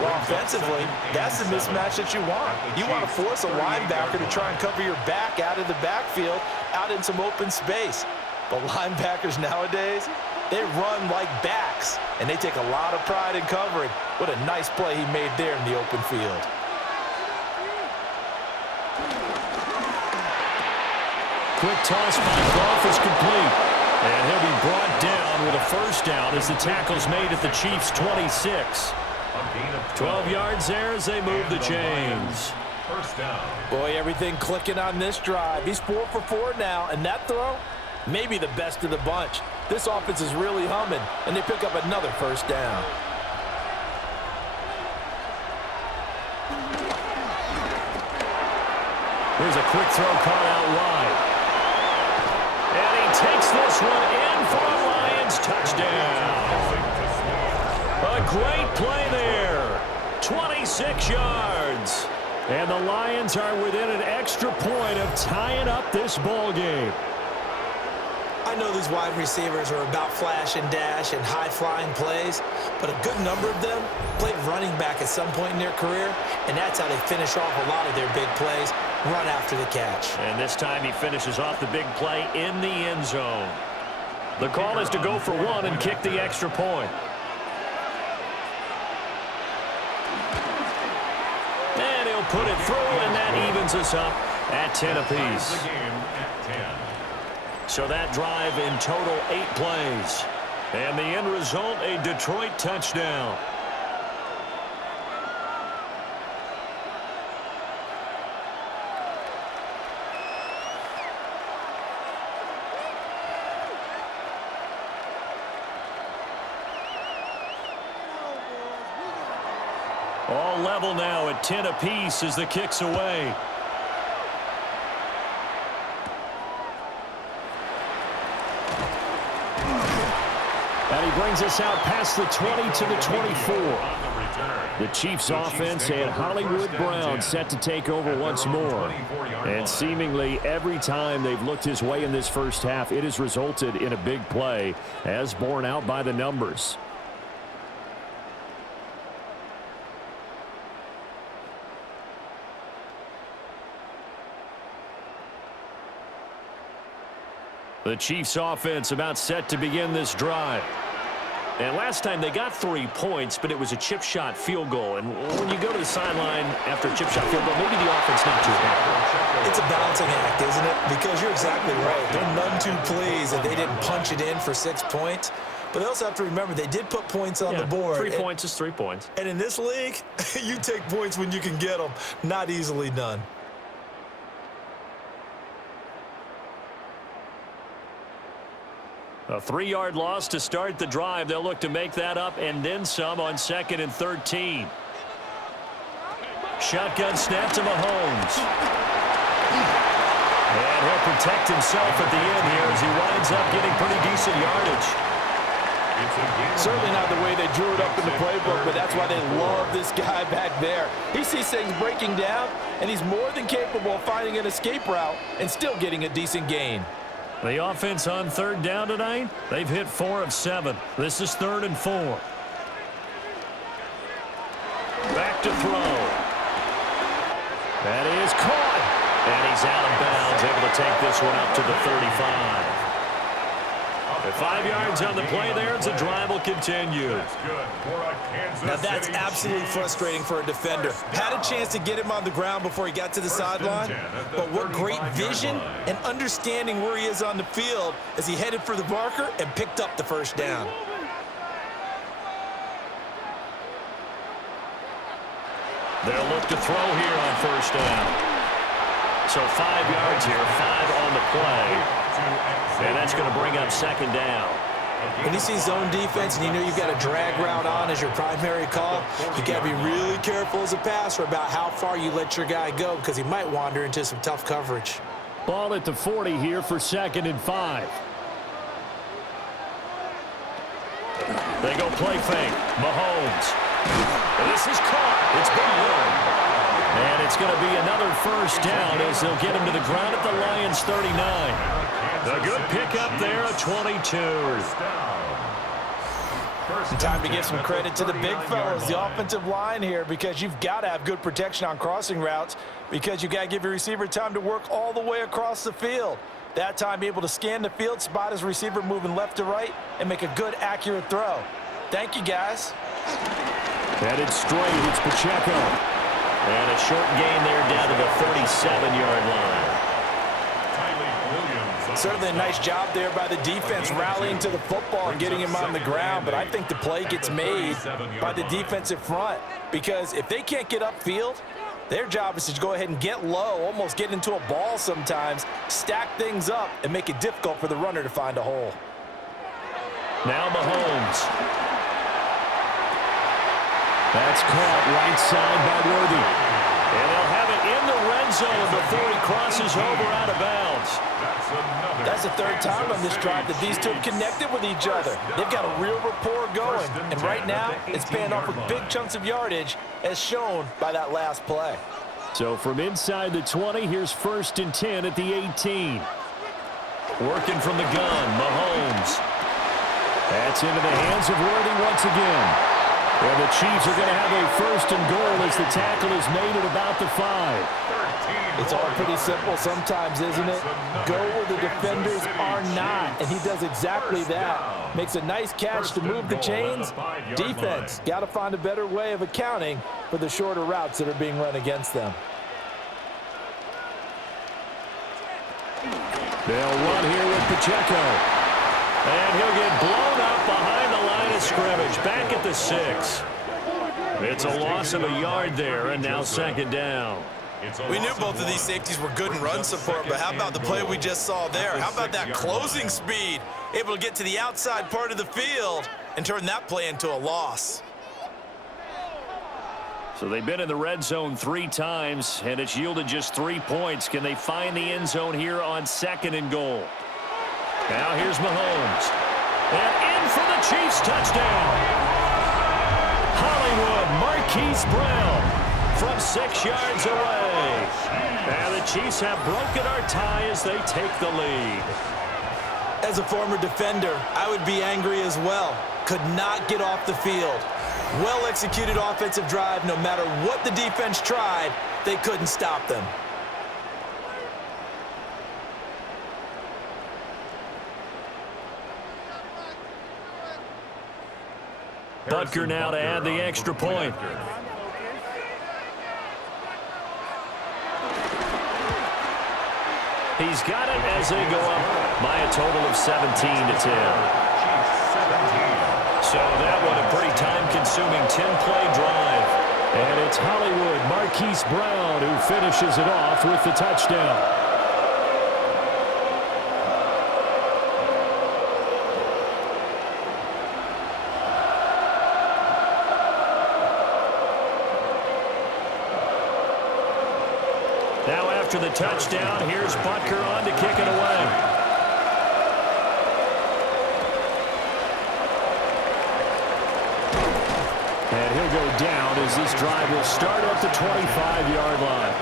Well, offensively, that's the mismatch that you want. You want to force a linebacker to try and cover your back out of the backfield, out in some open space. But linebackers nowadays, they run like backs, and they take a lot of pride in covering. What a nice play he made there in the open field. Quick toss by Goff is complete. And he'll be brought down with a first down as the tackle's made at the Chiefs' 26. 12 yards there as they move the chains. First down. Boy, everything clicking on this drive. He's 4 for 4 now, and that throw, maybe the best of the bunch. This offense is really humming, and they pick up another first down. Here's a quick throw caught out wide. And he takes this one in for a Lions touchdown. A great play there. 26 yards. And the Lions are within an extra point of tying up this ball game. I know these wide receivers are about flash and dash and high-flying plays, but a good number of them played running back at some point in their career, and that's how they finish off a lot of their big plays, run after the catch. And this time he finishes off the big play in the end zone. The call is to go for 1 and kick the extra point. And he'll put it through, and that evens us up at 10 apiece. The game at 10. So that drive in total 8 plays. And the end result, a Detroit touchdown. All level now at 10 apiece as the kick's away. And he brings us out past the 20 to the 24. The Chiefs offense and Hollywood Brown set to take over once more. And seemingly every time they've looked his way in this first half, it has resulted in a big play, as borne out by the numbers. The Chiefs offense about set to begin this drive. And last time they got 3 points, but it was a chip shot field goal. And when you go to the sideline after a chip shot field goal, maybe the offense not too happy. It's a balancing act, isn't it? Because you're exactly right. They're none too pleased that they didn't punch it in for 6 points. But they also have to remember they did put points on the board. 3 points is 3 points. And in this league, you take points when you can get them. Not easily done. A 3-yard loss to start the drive. They'll look to make that up and then some on 2nd and 13. Shotgun snap to Mahomes. And he'll protect himself at the end here as he winds up getting pretty decent yardage. Certainly not the way they drew it up in the playbook, but that's why they love this guy back there. He sees things breaking down, and he's more than capable of finding an escape route and still getting a decent gain. The offense on 3rd down tonight, they've hit 4 of 7. This is 3rd and 4. Back to throw. That is caught. And he's out of bounds, able to take this one up to the 35. At 5 yards on the play there, as the drive will continue. Now that's absolutely frustrating for a defender. Had a chance to get him on the ground before he got to the sideline, but what great vision and understanding where he is on the field as he headed for the marker and picked up the first down. They'll look to throw here on 1st down. So 5 yards here, 5 on the play. And that's going to bring up 2nd down. When you see zone defense and you know you've got a drag route on as your primary call, you got to be really careful as a passer about how far you let your guy go because he might wander into some tough coverage. Ball at the 40 here for 2nd and 5. They go play fake. Mahomes. This is caught. It's ball. And it's going to be another first down as they'll get him to the ground at the Lions' 39. A good pickup there, a 22. Time to give some credit to the big fellas, the offensive line here, because you've got to have good protection on crossing routes because you've got to give your receiver time to work all the way across the field. That time, be able to scan the field, spot his receiver moving left to right, and make a good, accurate throw. Thank you, guys. Headed straight, it's Pacheco. And a short gain there down to the 37-yard line. Certainly a nice job there by the defense rallying to the football and getting him on the ground, but I think the play gets made by the defensive front because if they can't get upfield, their job is to go ahead and get low, almost get into a ball sometimes, stack things up, and make it difficult for the runner to find a hole. Now Mahomes. That's caught right side by Worthy. And they'll have it in the red zone before he crosses over out of bounds. That's the third time on this drive that these two have connected with each other. They've got a real rapport going, and right now it's paying off with big chunks of yardage as shown by that last play. So from inside the 20, here's 1st and 10 at the 18. Working from the gun, Mahomes. That's into the hands of Worthy once again. And the Chiefs are going to have a 1st and goal as the tackle is made at about the 5. It's all pretty simple sometimes, isn't it? Go where the defenders are not, and he does exactly that. Makes a nice catch to move the chains. Defense, got to find a better way of accounting for the shorter routes that are being run against them. They'll run here with Pacheco. And he'll get blown up behind the line of scrimmage, back at the 6. It's a loss of a yard there, and now 2nd down. We knew both of these safeties were good in run support, but how about the play we just saw there? How about that closing speed? Able to get to the outside part of the field and turn that play into a loss. So they've been in the red zone 3 times, and it's yielded just 3 points. Can they find the end zone here on 2nd and goal? Now here's Mahomes. And in for the Chiefs touchdown. Hollywood Marquise Brown from 6 yards away. And the Chiefs have broken our tie as they take the lead. As a former defender, I would be angry as well. Could not get off the field. Well-executed offensive drive. No matter what the defense tried, they couldn't stop them. Butker now to add the extra point. He's got it as they go up by a total of 17-10. So that one a pretty time-consuming 10-play drive. And it's Hollywood Marquise Brown who finishes it off with the touchdown. Now after the touchdown, here's Butker on to kick it away. And he'll go down as this drive will start at the 25-yard line.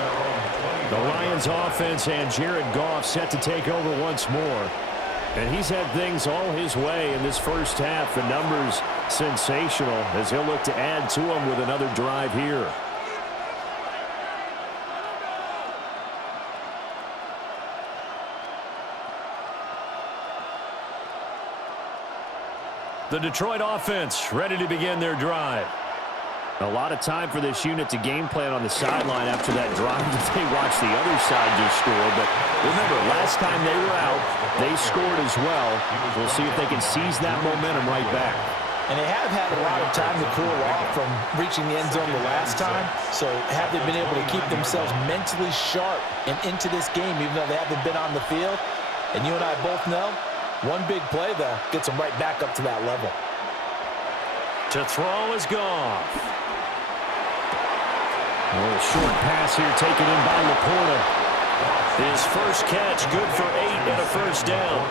The Lions offense and Jared Goff set to take over once more. And he's had things all his way in this first half. The numbers sensational as he'll look to add to them with another drive here. The Detroit offense ready to begin their drive. A lot of time for this unit to game plan on the sideline after that drive that they watched the other side just score. But remember, last time they were out, they scored as well. We'll see if they can seize that momentum right back. And they have had a lot of time to cool off from reaching the end zone the last time. So have they been able to keep themselves mentally sharp and into this game, even though they haven't been on the field? And you and I both know One big play, though, gets them right back up to that level. To throw is Goff. A little short pass here taken in by Laporta. His first catch, good for 8 and a first down.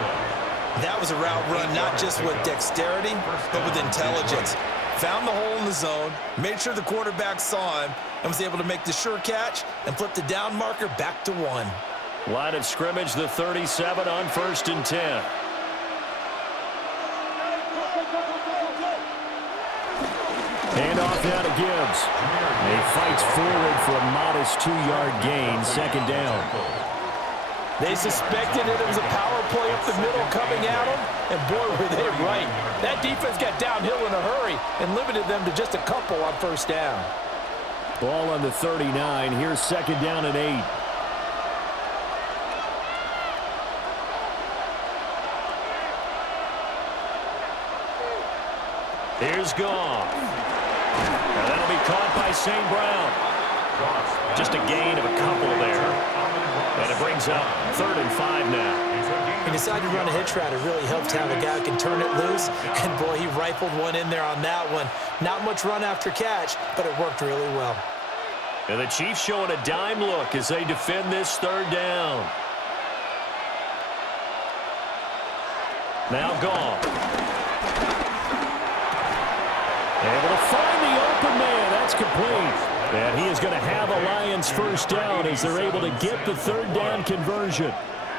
That was a route run not just with dexterity, but with intelligence. Found the hole in the zone, made sure the quarterback saw him, and was able to make the sure catch and flip the down marker back to 1. Line of scrimmage, the 37 on 1st and 10. Hand off now to Gibbs. He fights forward for a modest 2-yard gain, 2nd down. They suspected it was a power play up the middle coming at them, and boy, were they right. That defense got downhill in a hurry and limited them to just a couple on 1st down. Ball on the 39. Here's 2nd down and 8. Here's Goff. Now that'll be caught by St. Brown. Just a gain of a couple there. And it brings up 3rd and 5 now. He decided to run a hitch route. It really helps to have a guy who can turn it loose. And boy, he rifled one in there on that one. Not much run after catch, but it worked really well. And the Chiefs showing a dime look as they defend this 3rd down. Now Goff. Able to find the open man. That's complete. And he is going to have a Lions 1st down as they're able to get the 3rd down conversion.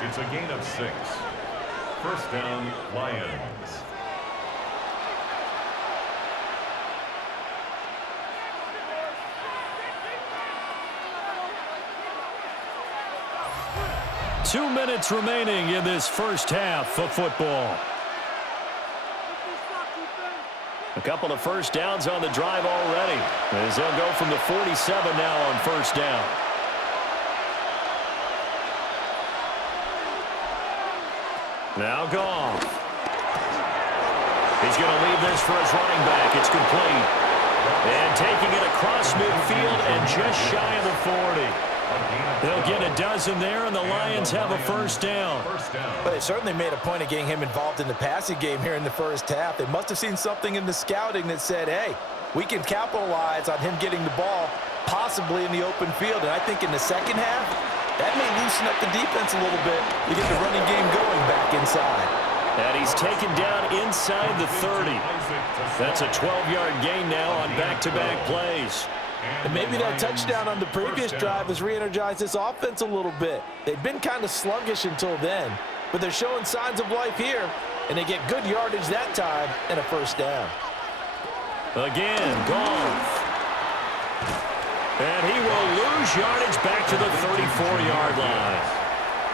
It's a gain of 6. 1st down, Lions. Two minutes remaining in this first half of football. A couple of 1st downs on the drive already, as they'll go from the 47 now on 1st down. Now Goff. He's going to leave this for his running back. It's complete. And taking it across midfield and just shy of the 40. They'll get a dozen there, and the Lions have a 1st down. But they certainly made a point of getting him involved in the passing game here in the 1st half. They must have seen something in the scouting that said, hey, we can capitalize on him getting the ball possibly in the open field. And I think in the 2nd half, that may loosen up the defense a little bit to get the running game going back inside. And he's taken down inside the 30. That's a 12-yard gain now on back-to-back plays. And maybe that touchdown on the previous drive has re-energized this offense a little bit. They've been kind of sluggish until then, but they're showing signs of life here, and they get good yardage that time and a 1st down. Again, Goff. And he will lose yardage back to the 34-yard line.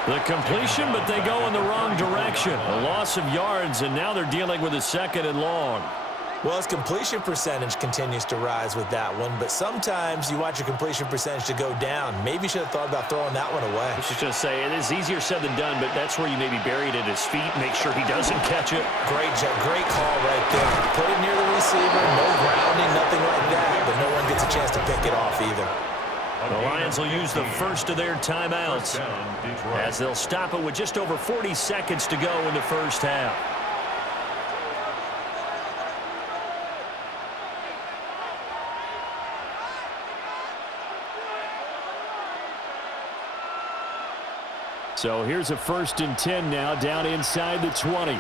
The completion, but they go in the wrong direction. A loss of yards, and now they're dealing with a 2nd and long. Well, his completion percentage continues to rise with that one, but sometimes you want your completion percentage to go down. Maybe you should have thought about throwing that one away. I was just going to say, it is easier said than done, but that's where you maybe bury it at his feet, make sure he doesn't catch it. Great call right there. Put it near the receiver, no grounding, nothing like that, but no one gets a chance to pick it off either. The Lions will use the first of their timeouts as they'll stop it with just over 40 seconds to go in the 1st half. So here's a 1st and 10 now, down inside the 20.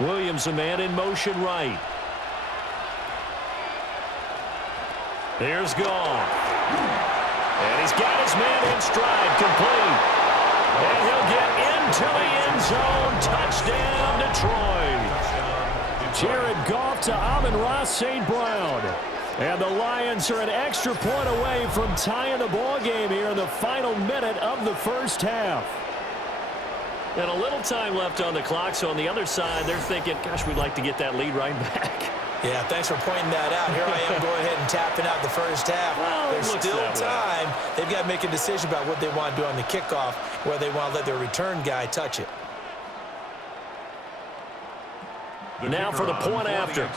Williams, a man in motion right. Here's Goff. And he's got his man in stride, complete. And he'll get into the end zone. Touchdown, Detroit. Jared Goff to Amon-Ra St. Brown. And the Lions are an extra point away from tying the ball game here in the final minute of the 1st half. And a little time left on the clock, so on the other side, they're thinking, gosh, we'd like to get that lead right back. Yeah, thanks for pointing that out. Here I am going ahead and tapping out the 1st half. Well, there's still time. They've got to make a decision about what they want to do on the kickoff, where they want to let their return guy touch it. Now for the point after.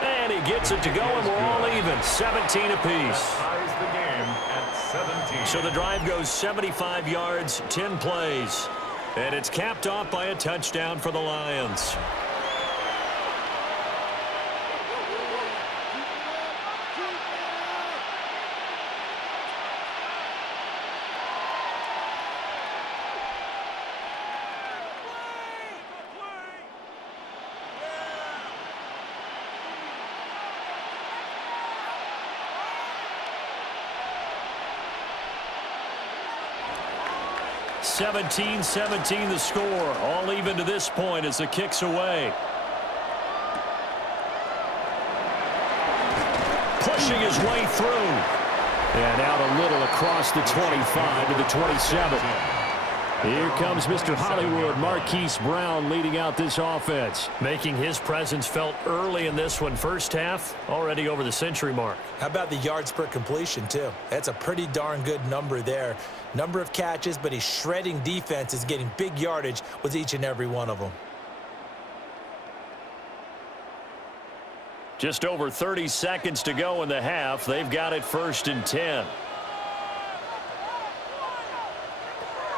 And he gets it to go, and we're all even, 17 apiece. Ties the game at 17. So the drive goes 75 yards, 10 plays. And it's capped off by a touchdown for the Lions. (17-17) the score. All even to this point as the kick's away. Pushing his way through. And out a little across the 25 to the 27. Here comes Mr. Hollywood, Marquise Brown, leading out this offense. Making his presence felt early in this one. First half, already over the century mark. How about the yards per completion, too? That's a pretty darn good number there. Number of catches, but he's shredding defenses, getting big yardage with each and every one of them. Just over 30 seconds to go in the half. They've got it 1st and 10.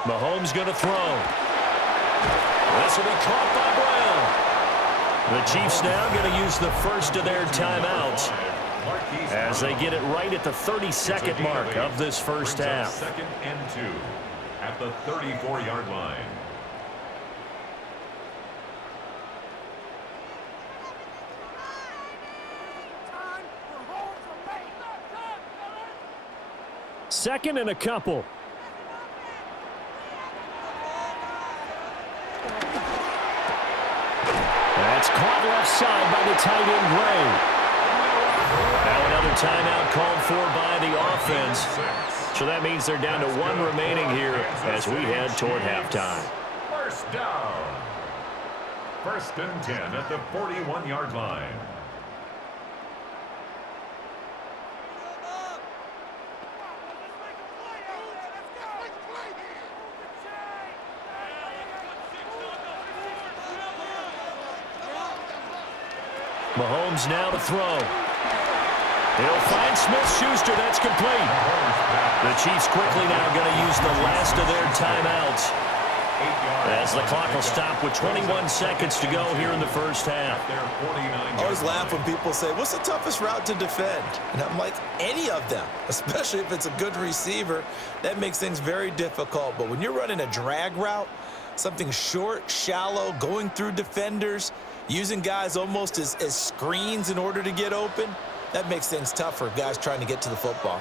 Mahomes going to throw. This will be caught by Brown. The Chiefs now going to use the first of their timeouts as they get it right at the 32nd mark of this first half. 2nd and 2 at the 34-yard line. Second and a couple. That's caught left side by the tight end Gray. Now another timeout called for by the offense. So that means they're down to 1 remaining here as we head toward halftime. First down. 1st and 10 at the 41-yard line. Mahomes now to throw. He'll find Smith-Schuster. That's complete. The Chiefs quickly now going to use the last of their timeouts as the clock will stop with 21 seconds to go here in the first half. I always laugh when people say, what's the toughest route to defend? And I'm like, any of them, especially if it's a good receiver. That makes things very difficult. But when you're running a drag route, something short, shallow, going through defenders, using guys almost as screens in order to get open, that makes things tough for guys trying to get to the football.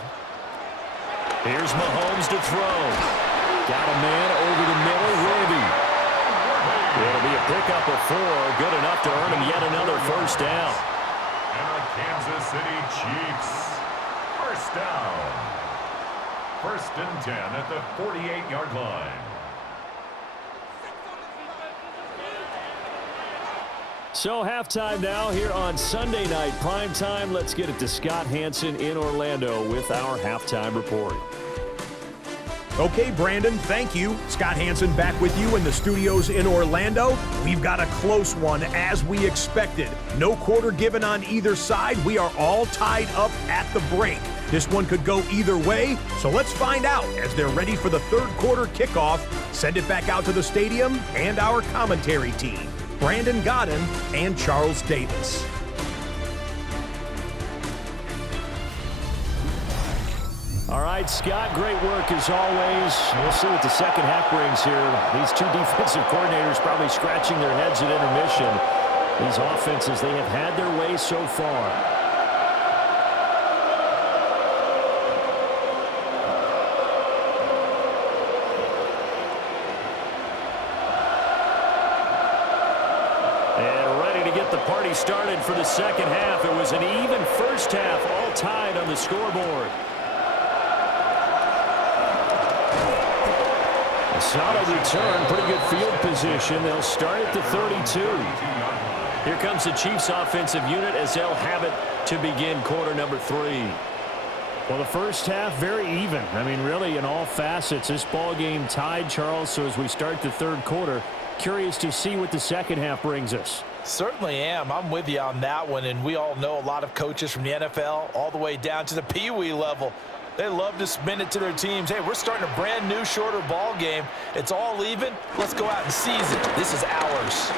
Here's Mahomes to throw. Got a man over the middle, Worthy. It'll be a pickup of 4, good enough to earn him yet another first down. And the Kansas City Chiefs. First down. 1st and 10 at the 48-yard line. So halftime now here on Sunday night primetime. Let's get it to Scott Hanson in Orlando with our halftime report. Okay, Brandon, thank you. Scott Hanson back with you in the studios in Orlando. We've got a close one as we expected. No quarter given on either side. We are all tied up at the break. This one could go either way, so let's find out as they're ready for the 3rd quarter kickoff. Send it back out to the stadium and our commentary team, Brandon Godden and Charles Davis. All right, Scott, great work as always. We'll see what the second half brings here. These two defensive coordinators probably scratching their heads at intermission. These offenses, they have had their way so far. Party started for the second half. It was an even first half, all tied on the scoreboard. A solid return, pretty good field position. They'll start at the 32. Here comes the Chiefs offensive unit as they'll have it to begin quarter number 3. Well, the first half, very even. I mean, really, in all facets, this ball game tied, Charles. So as we start the 3rd quarter, curious to see what the second half brings us. Certainly am. I'm with you on that one, and we all know a lot of coaches from the NFL all the way down to the Pee-wee level. They love to spin it to their teams. Hey, we're starting a brand new, shorter ball game. It's all even. Let's go out and seize it. This is ours.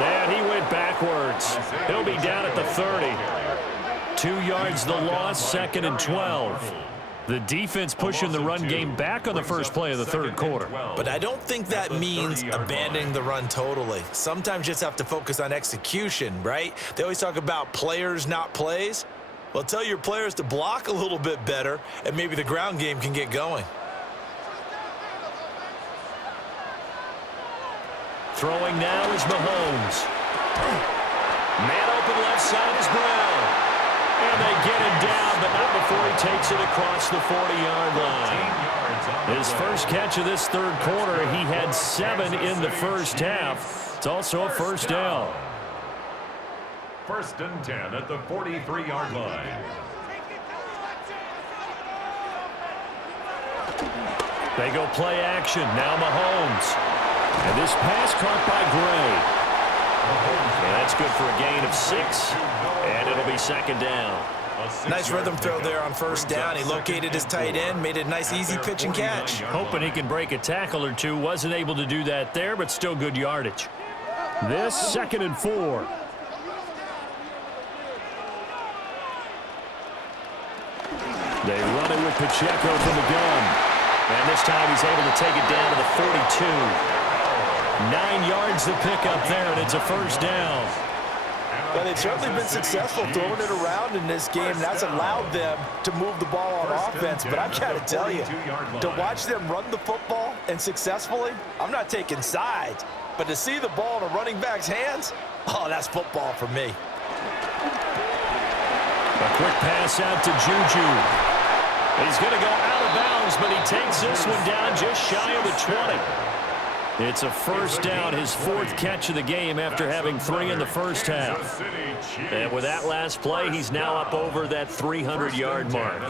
And he went backwards. He'll be down at the 30. 2 yards the loss, 2nd and 12. The defense pushing the run game back on the first play of the third quarter. But I don't think that means abandoning the run totally. Sometimes you just have to focus on execution, right? They always talk about players, not plays. Well, tell your players to block a little bit better, and maybe the ground game can get going. Throwing now is Mahomes. Man open left side is Brown. And they get him down, but not before he takes it across the 40-yard line. His first catch of this third quarter, he had 7 in the first half. It's also a first down. 1st and 10 at the 43-yard line. They go play action. Now Mahomes. And this pass caught by Gray. And that's good for a gain of 6. And it'll be 2nd down. Nice rhythm throw there on 1st down. He located his tight end, made it a nice, easy pitch and catch. Hoping he can break a tackle or two. Wasn't able to do that there, but still good yardage. This 2nd and 4. They run it with Pacheco from the gun. And this time he's able to take it down to the 42. 9 yards to pick up there, and it's a first down. Well, they've certainly been successful throwing it around in this game, and that's allowed them to move the ball on offense. But I've got to tell you, to watch them run the football and successfully, I'm not taking sides, but to see the ball in a running back's hands, oh, that's football for me. A quick pass out to Juju. He's going to go out of bounds, but he takes this one down just shy of the 20. It's a first down, his 4th catch of the game after having 3 in the first half. And with that last play, he's now up over that 300-yard mark.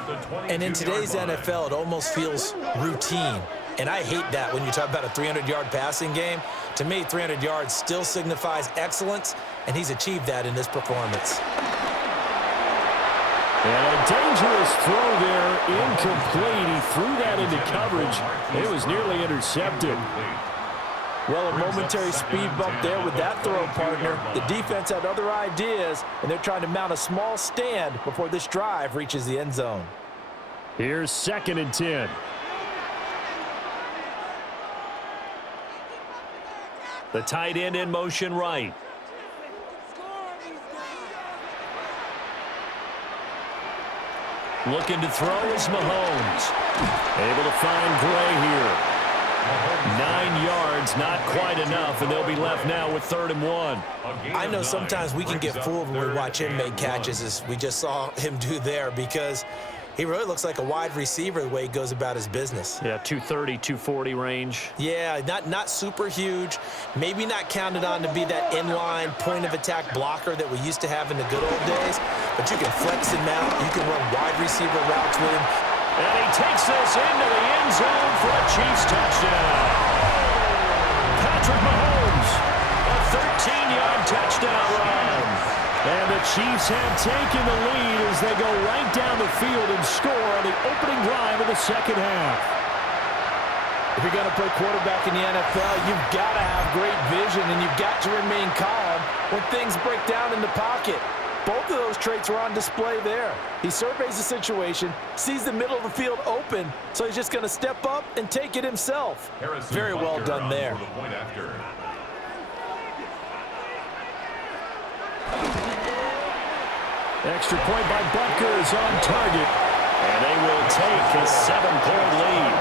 And in today's NFL, it almost feels routine. And I hate that when you talk about a 300-yard passing game. To me, 300 yards still signifies excellence, and he's achieved that in this performance. And a dangerous throw there, incomplete. He threw that into coverage. It was nearly intercepted. Well, a momentary speed bump there with that throw, partner. The defense had other ideas, and they're trying to mount a small stand before this drive reaches the end zone. Here's 2nd and 10. The tight end in motion right. Looking to throw is Mahomes. Able to find Gray here. 9 yards, not quite enough, and they'll be left now with 3rd and 1. I know sometimes we can get fooled when we watch him make catches, as we just saw him do there, because he really looks like a wide receiver the way he goes about his business. Yeah, 230, 240 range. Yeah, not super huge. Maybe not counted on to be that inline point-of-attack blocker that we used to have in the good old days, but you can flex him out. You can run wide receiver routes with him. And he takes this into the end zone for a Chiefs touchdown. Patrick Mahomes, a 13-yard touchdown run. And the Chiefs have taken the lead as they go right down the field and score on the opening drive of the second half. If you're going to play quarterback in the NFL, you've got to have great vision, and you've got to remain calm when things break down in the pocket. Both of those traits were on display there. He surveys the situation, sees the middle of the field open, so he's just going to step up and take it himself. Very well done there. Extra point by Butker is on target. And they will take a 7-point lead.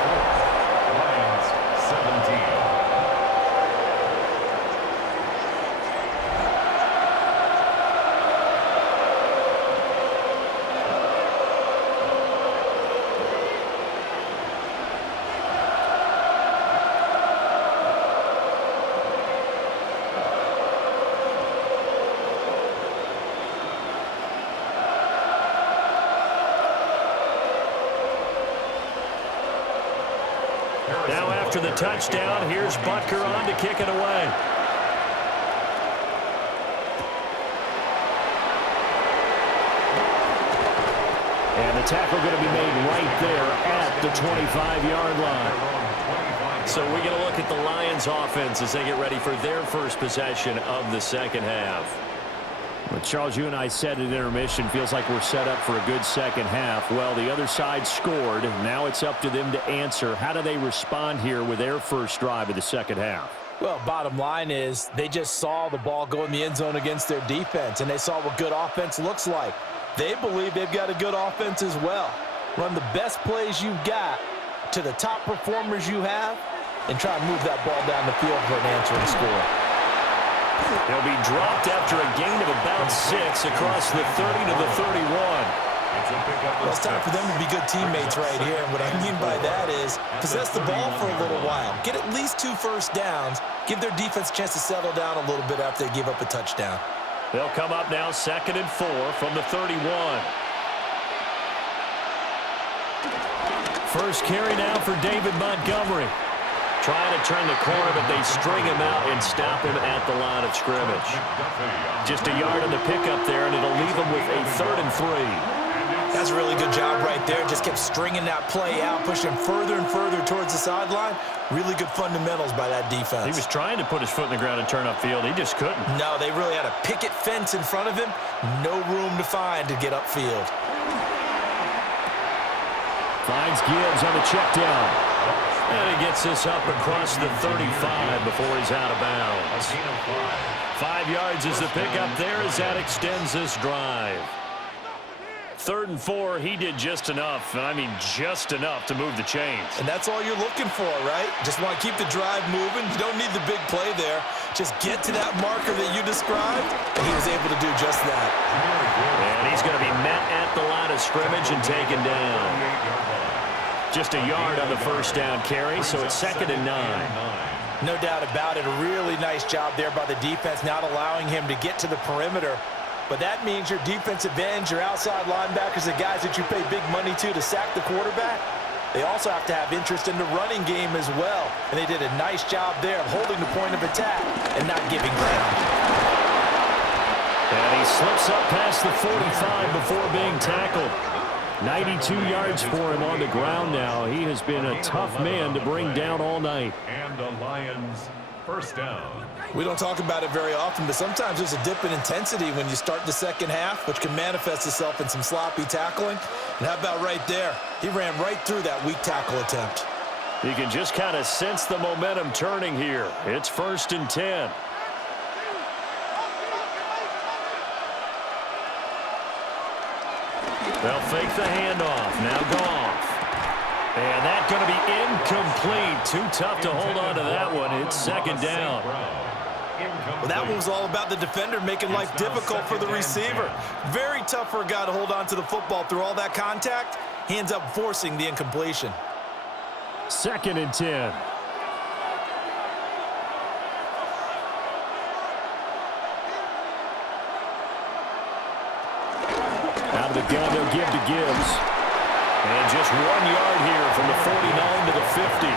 Lions 17. Now after the touchdown, here's Butker on to kick it away. And the tackle going to be made right there at the 25-yard line. So we're going to look at the Lions offense as they get ready for their first possession of the second half. Well, Charles, you and I said at intermission, feels like we're set up for a good second half. Well, the other side scored. Now it's up to them to answer. How do they respond here with their first drive of the second half? Well, bottom line is they just saw the ball go in the end zone against their defense, and they saw what good offense looks like. They believe they've got a good offense as well. Run the best plays you've got to the top performers you have, and try and move that ball down the field for an answering score. He'll be dropped after a gain of about 6 across the 30 to the 31. Well, it's time for them to be good teammates right here. And what I mean by that is possess the ball for a little while. Get at least 2 first downs. Give their defense a chance to settle down a little bit after they give up a touchdown. They'll come up now 2nd and 4 from the 31. First carry now for David Montgomery. Trying to turn the corner, but they string him out and stop him at the line of scrimmage. Just a yard on the pickup there, and it'll leave him with a 3rd and 3. That's a really good job right there. Just kept stringing that play out, pushing him further and further towards the sideline. Really good fundamentals by that defense. He was trying to put his foot in the ground and turn upfield. He just couldn't. No, they really had a picket fence in front of him. No room to find to get upfield. Finds Gibbs on the check down. And he gets this up across the 35 before he's out of bounds. 5 yards is the pickup there as that extends this drive. 3rd and 4, he did just enough, and I mean just enough to move the chains. And that's all you're looking for, right? Just want to keep the drive moving. You don't need the big play there. Just get to that marker that you described, and he was able to do just that. And he's going to be met at the line of scrimmage and taken down. Just a yard on the first down carry, so it's 2nd and 9. No doubt about it. A really nice job there by the defense, not allowing him to get to the perimeter. But that means your defensive ends, your outside linebackers, the guys that you pay big money to sack the quarterback, they also have to have interest in the running game as well. And they did a nice job there of holding the point of attack and not giving ground. And he slips up past the 45 before being tackled. 92 yards for him on the ground now. He has been a tough man to bring down all night. And the Lions first down. We don't talk about it very often, but sometimes there's a dip in intensity when you start the second half, which can manifest itself in some sloppy tackling. And how about right there? He ran right through that weak tackle attempt. You can just kind of sense the momentum turning here. It's 1st and 10. They'll fake the handoff. Now Goff. And that's going to be incomplete. Too tough to hold on to that one. It's 2nd down. Well, that one was all about the defender making life difficult for the receiver. Very tough for a guy to hold on to the football through all that contact. He ends up forcing the incompletion. 2nd and 10. Out of the gun, they'll give to Gibbs. And just 1 yard here from the 49 to the 50.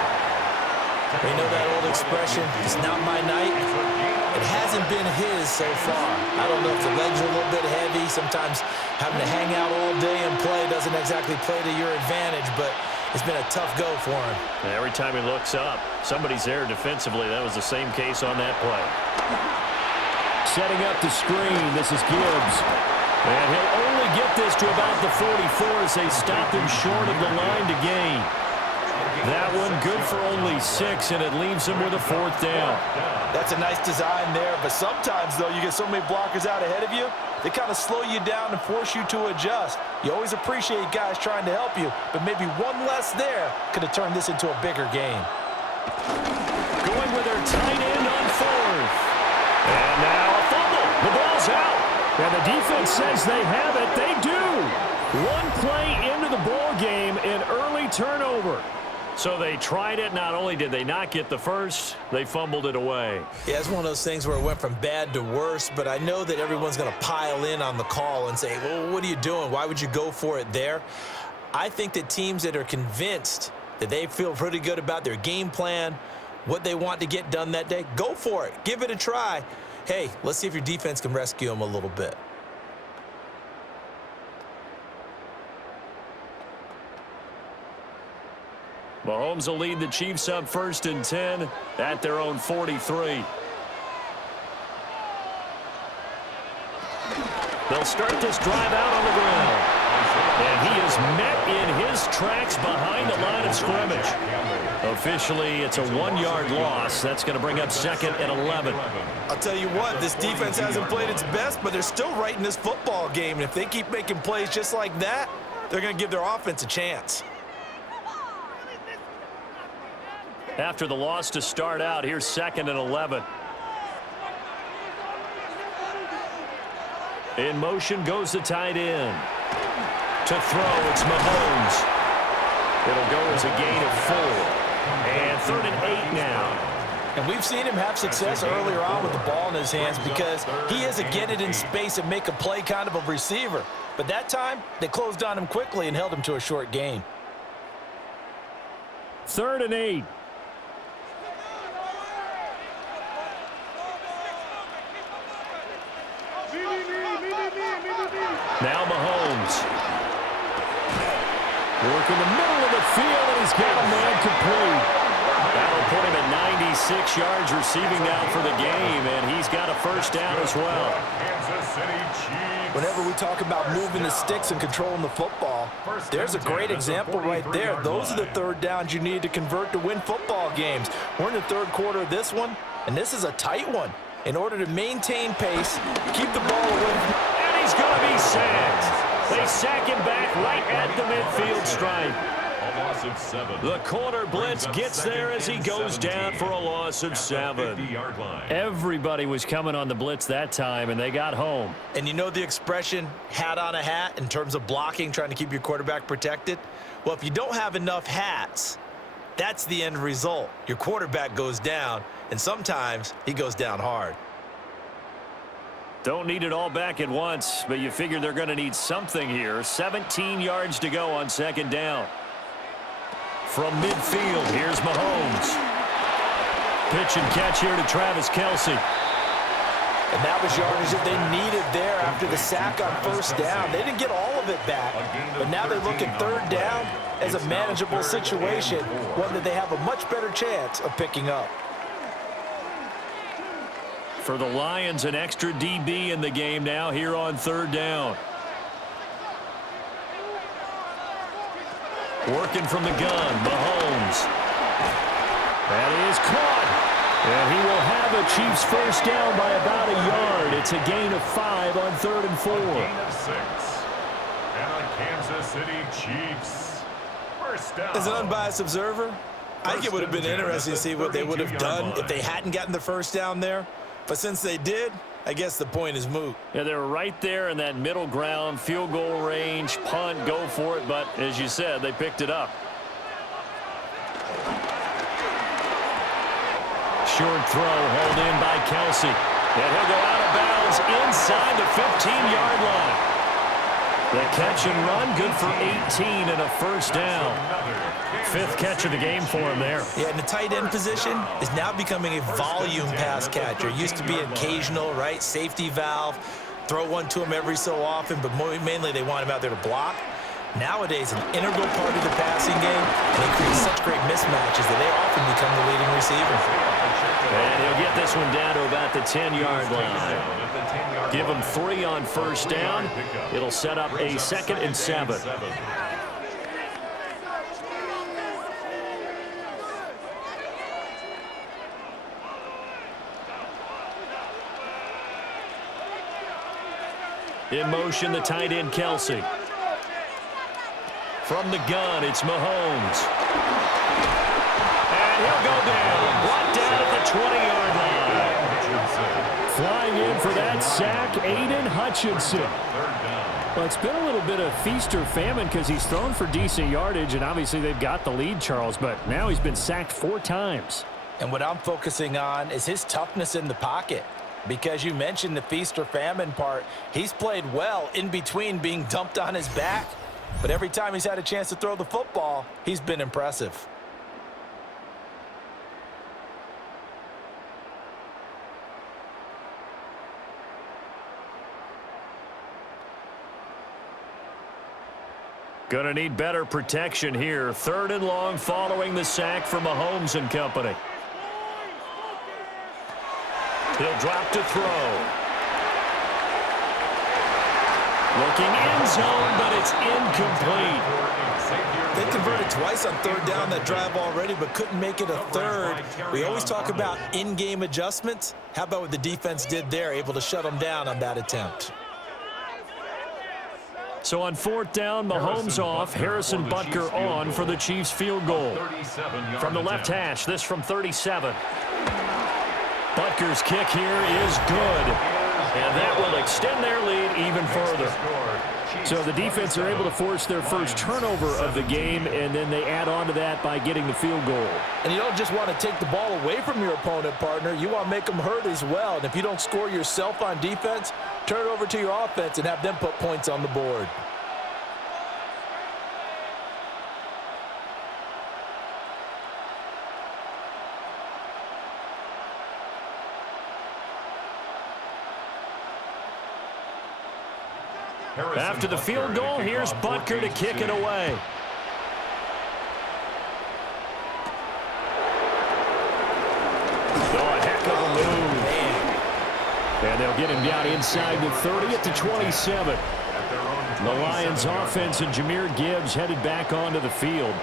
You know that old expression, it's not my night? It hasn't been his so far. I don't know if the legs are a little bit heavy. Sometimes having to hang out all day and play doesn't exactly play to your advantage, but it's been a tough go for him. And every time he looks up, somebody's there defensively. That was the same case on that play. Setting up the screen. This is Gibbs. And he'll only get this to about the 44 as they stop him short of the line to gain. That one good for only 6, and it leaves him with a 4th down. That's a nice design there, but sometimes, though, you get so many blockers out ahead of you, they kind of slow you down and force you to adjust. You always appreciate guys trying to help you, but maybe one less there could have turned this into a bigger game. Going with their tight end on 4th. And now a fumble. The ball's out. And the defense says they have it. They do. One play into the ball game, an early turnover. So they tried it. Not only did they not get the first, they fumbled it away. Yeah, it's one of those things where it went from bad to worse, but I know that everyone's going to pile in on the call and say, well, what are you doing? Why would you go for it there? I think that teams that are convinced that they feel pretty good about their game plan, what they want to get done that day, go for it. Give it a try. Hey, let's see if your defense can rescue them a little bit. Mahomes will lead the Chiefs up 1st and 10 at their own 43. They'll start this drive out on the ground. And he is met in his tracks behind the line of scrimmage. Officially, it's a 1-yard loss. That's going to bring up 2nd and 11. I'll tell you what, this defense hasn't played its best, but they're still right in this football game. And if they keep making plays just like that, they're going to give their offense a chance. After the loss to start out, here's 2nd and 11. In motion goes the tight end. To throw, it's Mahomes. It'll go as a gain of 4. And 3rd and 8 now. And we've seen him have success earlier on with the ball in his hands because he is a get it in space and make a play kind of a receiver. But that time, they closed on him quickly and held him to a short gain. 3rd and 8. Now Mahomes. Work in the middle of the field, and he's got a man complete. That'll put him at 96 yards receiving now for the game, and he's got a 1st down as well. Whenever we talk about moving the sticks and controlling the football, there's a great example right there. Those are the 3rd downs you need to convert to win football games. We're in the 3rd quarter of this one, and this is a tight one. In order to maintain pace, keep the ball away. And he's going to be sacked. They sack him back right at the midfield stripe. A loss of 7. The corner blitz gets there as he goes down for a loss of 7. Everybody was coming on the blitz that time, and they got home. And you know the expression, hat on a hat, in terms of blocking, trying to keep your quarterback protected? Well, if you don't have enough hats, that's the end result. Your quarterback goes down, and sometimes he goes down hard. Don't need it all back at once, but you figure they're going to need something here. 17 yards to go on 2nd down. From midfield, here's Mahomes. Pitch and catch here to Travis Kelce. And that was yardage that they needed there after the sack on 1st down. They didn't get all of it back, but now they're looking 3rd down as a manageable situation, one that they have a much better chance of picking up. For the Lions, an extra DB in the game now here on 3rd down. Working from the gun, Mahomes. That is caught. And he will have a Chiefs 1st down by about a yard. It's a gain of 5 on 3rd and 4. Gain of 6. And the Kansas City Chiefs. 1st down. As an unbiased observer, I think it would have been interesting to see what they would have done if they hadn't gotten the 1st down there. But since they did, I guess the point is moot. Yeah, they're right there in that middle ground, field goal range, punt, go for it. But as you said, they picked it up. Short throw held in by Kelce. And he'll go out of bounds inside the 15-yard line. The catch and run, good for 18 and a 1st down. 5th catch of the game for him there. Yeah, and the tight end position is now becoming a volume pass catcher. It used to be occasional, right? Safety valve, throw one to him every so often, but mainly they want him out there to block. Nowadays, an integral part of the passing game, and they create such great mismatches that they often become the leading receiver. And he'll get this one down to about the 10-yard line. Give him 3 on 1st down. It'll set up a 2nd and 7. In motion, the tight end, Kelce. From the gun, it's Mahomes. And he'll go down. Brought down at the 20-yard line. Flying in for that sack, Aiden Hutchinson. Well, it's been a little bit of feast or famine because he's thrown for decent yardage, and obviously they've got the lead, Charles, but now he's been sacked 4 times. And what I'm focusing on is his toughness in the pocket. Because you mentioned the feast or famine part, he's played well in between being dumped on his back. But every time he's had a chance to throw the football, he's been impressive. Gonna need better protection here. 3rd and long following the sack from Mahomes and company. He'll drop to throw. Looking end zone, but it's incomplete. They converted twice on 3rd down that drive already, but couldn't make it a 3rd. We always talk about in-game adjustments. How about what the defense did there, able to shut them down on that attempt? So on 4th down, Mahomes off, Harrison Butker on for the Chiefs field goal. From the left hash, this from 37. Butker's kick here is good, and that will extend their lead even further. So the defense are able to force their first turnover of the game, and then they add on to that by getting the field goal. And you don't just want to take the ball away from your opponent, partner. You want to make them hurt as well. And if you don't score yourself on defense, turn it over to your offense and have them put points on the board. After the field goal, here's Butker to kick it away. Oh, a heck of a move. And they'll get him down inside the 30 at the 27. The Lions offense and Jahmyr Gibbs headed back onto the field.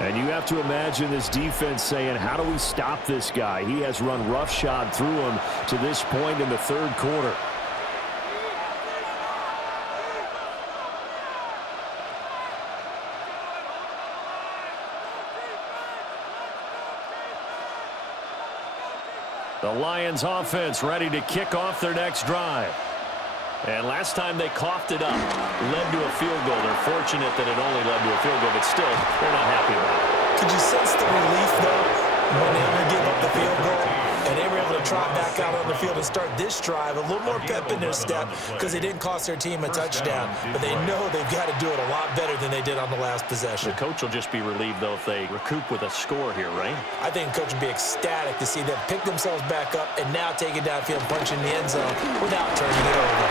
And you have to imagine this defense saying, how do we stop this guy? He has run roughshod through him to this point in the 3rd quarter. The Lions offense ready to kick off their next drive. And last time they coughed it up, led to a field goal. They're fortunate that it only led to a field goal, but still, they're not happy about it. Could you sense the relief, though, when they only gave up the field goal? And they were able to trot back out on the field and start this drive. A little more pep in their step because they didn't cost their team a touchdown. But they know they've got to do it a lot better than they did on the last possession. The coach will just be relieved, though, if they recoup with a score here, right? I think the coach would be ecstatic to see them pick themselves back up and now take it downfield, punch in the end zone without turning it over.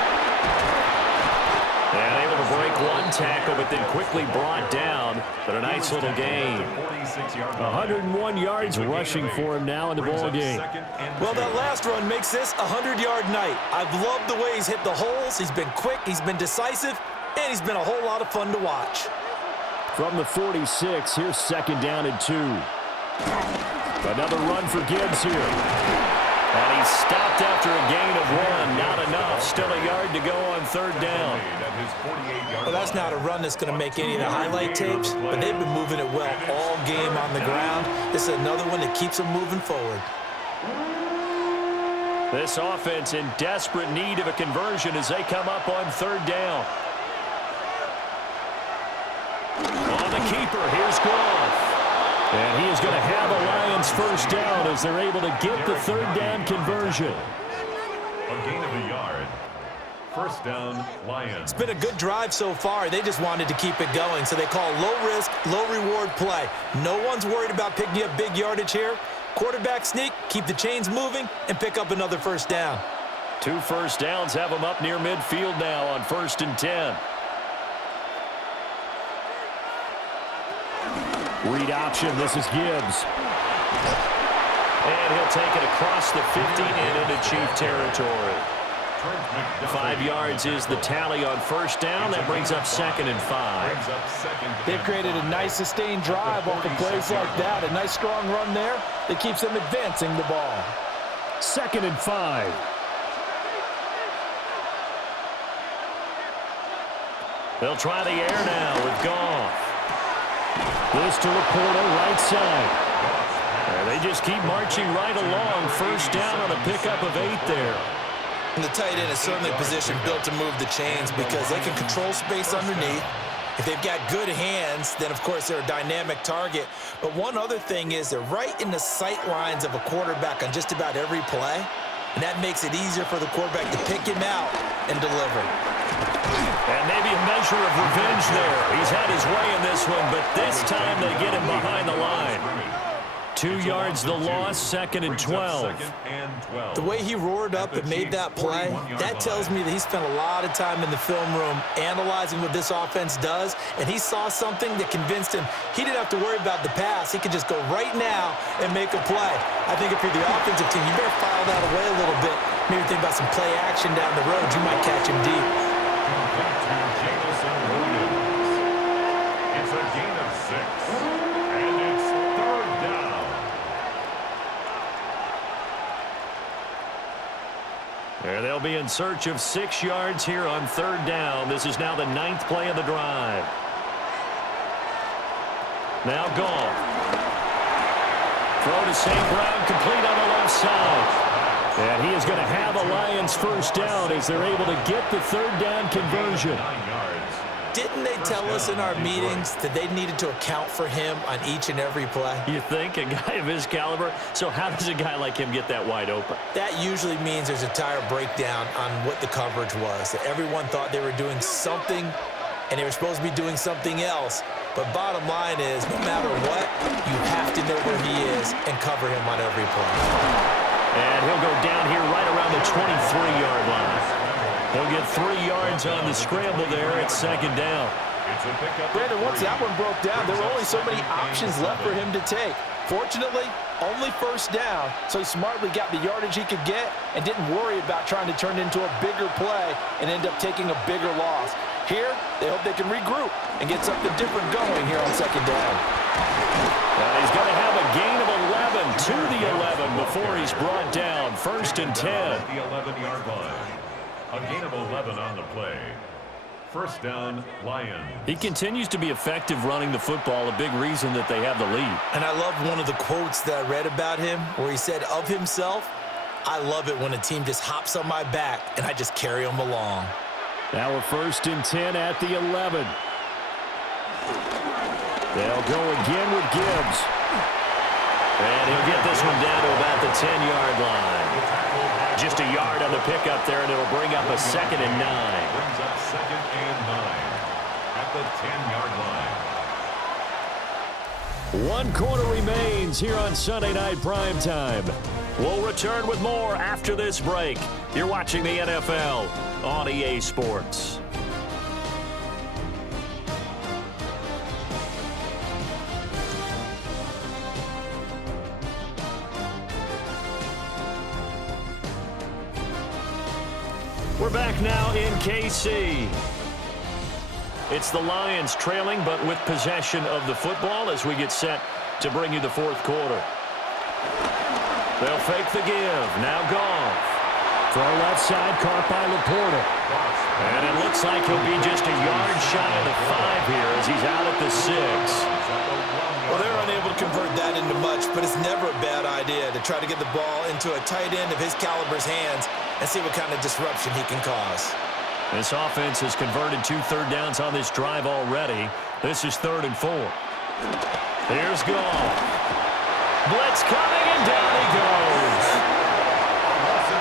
And able to break one tackle, but then quickly brought down. But a nice little gain. 101 yards rushing for him now in the ball game. Well, that last run makes this a 100-yard night. I've loved the way he's hit the holes. He's been quick, he's been decisive, and he's been a whole lot of fun to watch. From the 46, here's 2nd down and 2. Another run for Gibbs here. And he stopped after a gain of 1. Not enough. Still a yard to go on 3rd down. Well, that's not a run that's going to make any of the highlight tapes, but they've been moving it well all game on the ground. This is another one that keeps them moving forward. This offense in desperate need of a conversion as they come up on 3rd down. On the keeper, here's Goff. And he is going to have a Lions first down as they're able to get the 3rd down conversion. A gain of a yard. 1st down, Lions. It's been a good drive so far. They just wanted to keep it going, so they call low-risk, low-reward play. No one's worried about picking up big yardage here. Quarterback sneak, keep the chains moving, and pick up another 1st down. 2 first downs have them up near midfield now on 1st and 10. Read option, this is Gibbs. And he'll take it across the 50 and into Chief territory. 5 yards is the tally on 1st down. That brings up 2nd and 5. They've created a nice sustained drive off of plays like that. A nice strong run there that keeps them advancing the ball. 2nd and 5. They'll try the air now with Goff. This to Laporta, right side. They just keep marching right along. 1st down on a pickup of 8 there. And the tight end is certainly a position built to move the chains because they can control space underneath. If they've got good hands, then of course they're a dynamic target. But one other thing is they're right in the sight lines of a quarterback on just about every play. And that makes it easier for the quarterback to pick him out and deliver. And maybe a measure of revenge there. He's had his way in this one, but this time they get him behind the line. 2 yards the loss, 2nd and 12. The way he roared up and made that play, that tells me that he spent a lot of time in the film room analyzing what this offense does, and he saw something that convinced him he didn't have to worry about the pass. He could just go right now and make a play. I think if you're the offensive team, you better file that away a little bit. Maybe think about some play action down the road. You might catch him deep. It's a gain of 6, and it's 3rd down. There they'll be in search of 6 yards here on 3rd down. This is now the 9th play of the drive. Now Goff. Throw to St. Brown, complete on the left side. And he is going to have a Lions first down as they're able to get the 3rd down conversion. 9 yards. Didn't they tell us in our meetings that they needed to account for him on each and every play? You think? A guy of his caliber? So how does a guy like him get that wide open? That usually means there's a entire breakdown on what the coverage was. That everyone thought they were doing something, and they were supposed to be doing something else. But bottom line is, no matter what, you have to know where he is and cover him on every play. And he'll go down here right around the 23-yard line. He'll get 3 yards on the scramble there at 2nd down. Brandon, once that one broke down, there were only so many options left for him to take. Fortunately, only first down, so he smartly got the yardage he could get and didn't worry about trying to turn it into a bigger play and end up taking a bigger loss. Here, they hope they can regroup and get something different going here on 2nd down. And he's going to have a gain of 11 to the 11 before he's brought down. 1st and 10. The 11-yard line. A gain of 11 on the play. 1st down, Lions. He continues to be effective running the football, a big reason that they have the lead. And I love one of the quotes that I read about him where he said of himself, "I love it when a team just hops on my back and I just carry them along." Now a 1st and 10 at the 11. They'll go again with Gibbs. And he'll get this one down to about the 10-yard line. Just a yard on the pickup there, and it'll bring up a 2nd and 9. Brings up 2nd and 9 at the 10-yard line. 1 quarter remains here on Sunday Night Primetime. We'll return with more after this break. You're watching the NFL on EA Sports. We're back now in KC. It's the Lions trailing, but with possession of the football as we get set to bring you the 4th quarter. They'll fake the give. Now Goff. Throw left side, caught by Laporta. And it looks like he'll be just a yard shy of the 5 here as he's out at the 6. Well, they're unable to convert that into much, but it's never a bad idea to try to get the ball into a tight end of his caliber's hands and see what kind of disruption he can cause. This offense has converted 2 third downs on this drive already. This is 3rd and 4. Here's Goff. Blitz coming, and down he goes.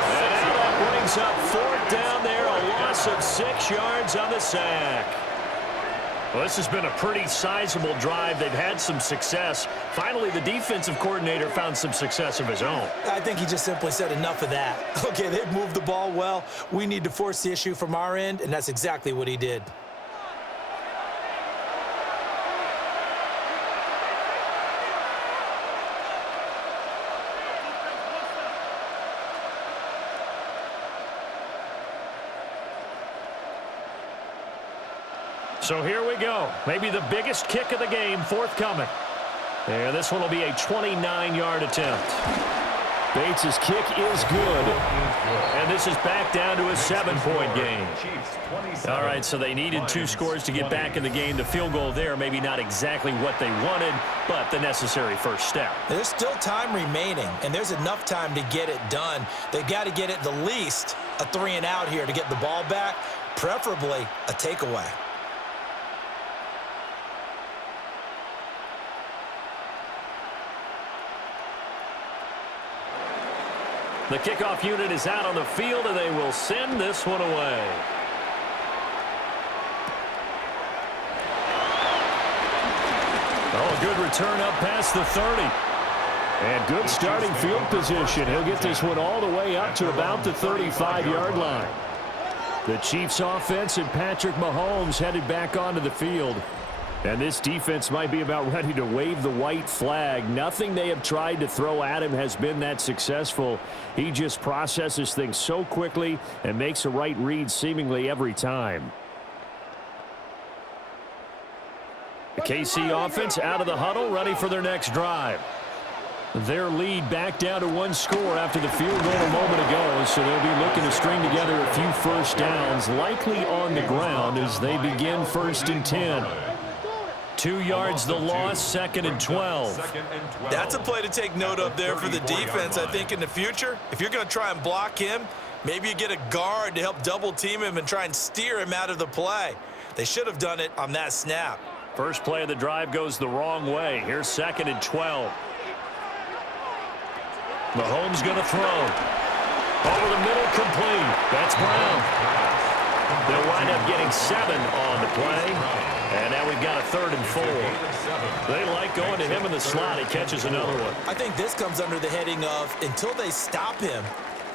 And now that brings up 4th down there, a loss of 6 yards on the sack. Well, this has been a pretty sizable drive. They've had some success. Finally, the defensive coordinator found some success of his own. I think he just simply said enough of that. Okay, they've moved the ball well. We need to force the issue from our end, and that's exactly what he did. So here we go. Maybe the biggest kick of the game forthcoming. And this one will be a 29-yard attempt. Bates' kick is good. And this is back down to a 7-point game. All right, so they needed 2 scores to get back in the game. The field goal there, maybe not exactly what they wanted, but the necessary first step. There's still time remaining, and there's enough time to get it done. They've got to get it the least a 3 and out here to get the ball back, preferably a takeaway. The kickoff unit is out on the field, and they will send this one away. Oh, a good return up past the 30. And good starting field position. He'll get this one all the way up to about the 35-yard line. The Chiefs offense and Patrick Mahomes headed back onto the field. And this defense might be about ready to wave the white flag. Nothing they have tried to throw at him has been that successful. He just processes things so quickly and makes a right read seemingly every time. The KC offense out of the huddle, ready for their next drive. Their lead back down to one score after the field goal a moment ago, so they'll be looking to string together a few first downs, likely on the ground as they begin 1st and 10. 2 yards the loss, 2nd and 12. That's a play to take note of there for the defense, I think, in the future. If you're going to try and block him, maybe you get a guard to help double team him and try and steer him out of the play. They should have done it on that snap. First play of the drive goes the wrong way. Here's 2nd and 12. Mahomes going to throw. Over the middle, complete. That's Brown. They'll wind up getting 7 on the play. And now we've got a 3rd and 4. They like going to him in the slot. He catches another one. I think this comes under the heading of until they stop him,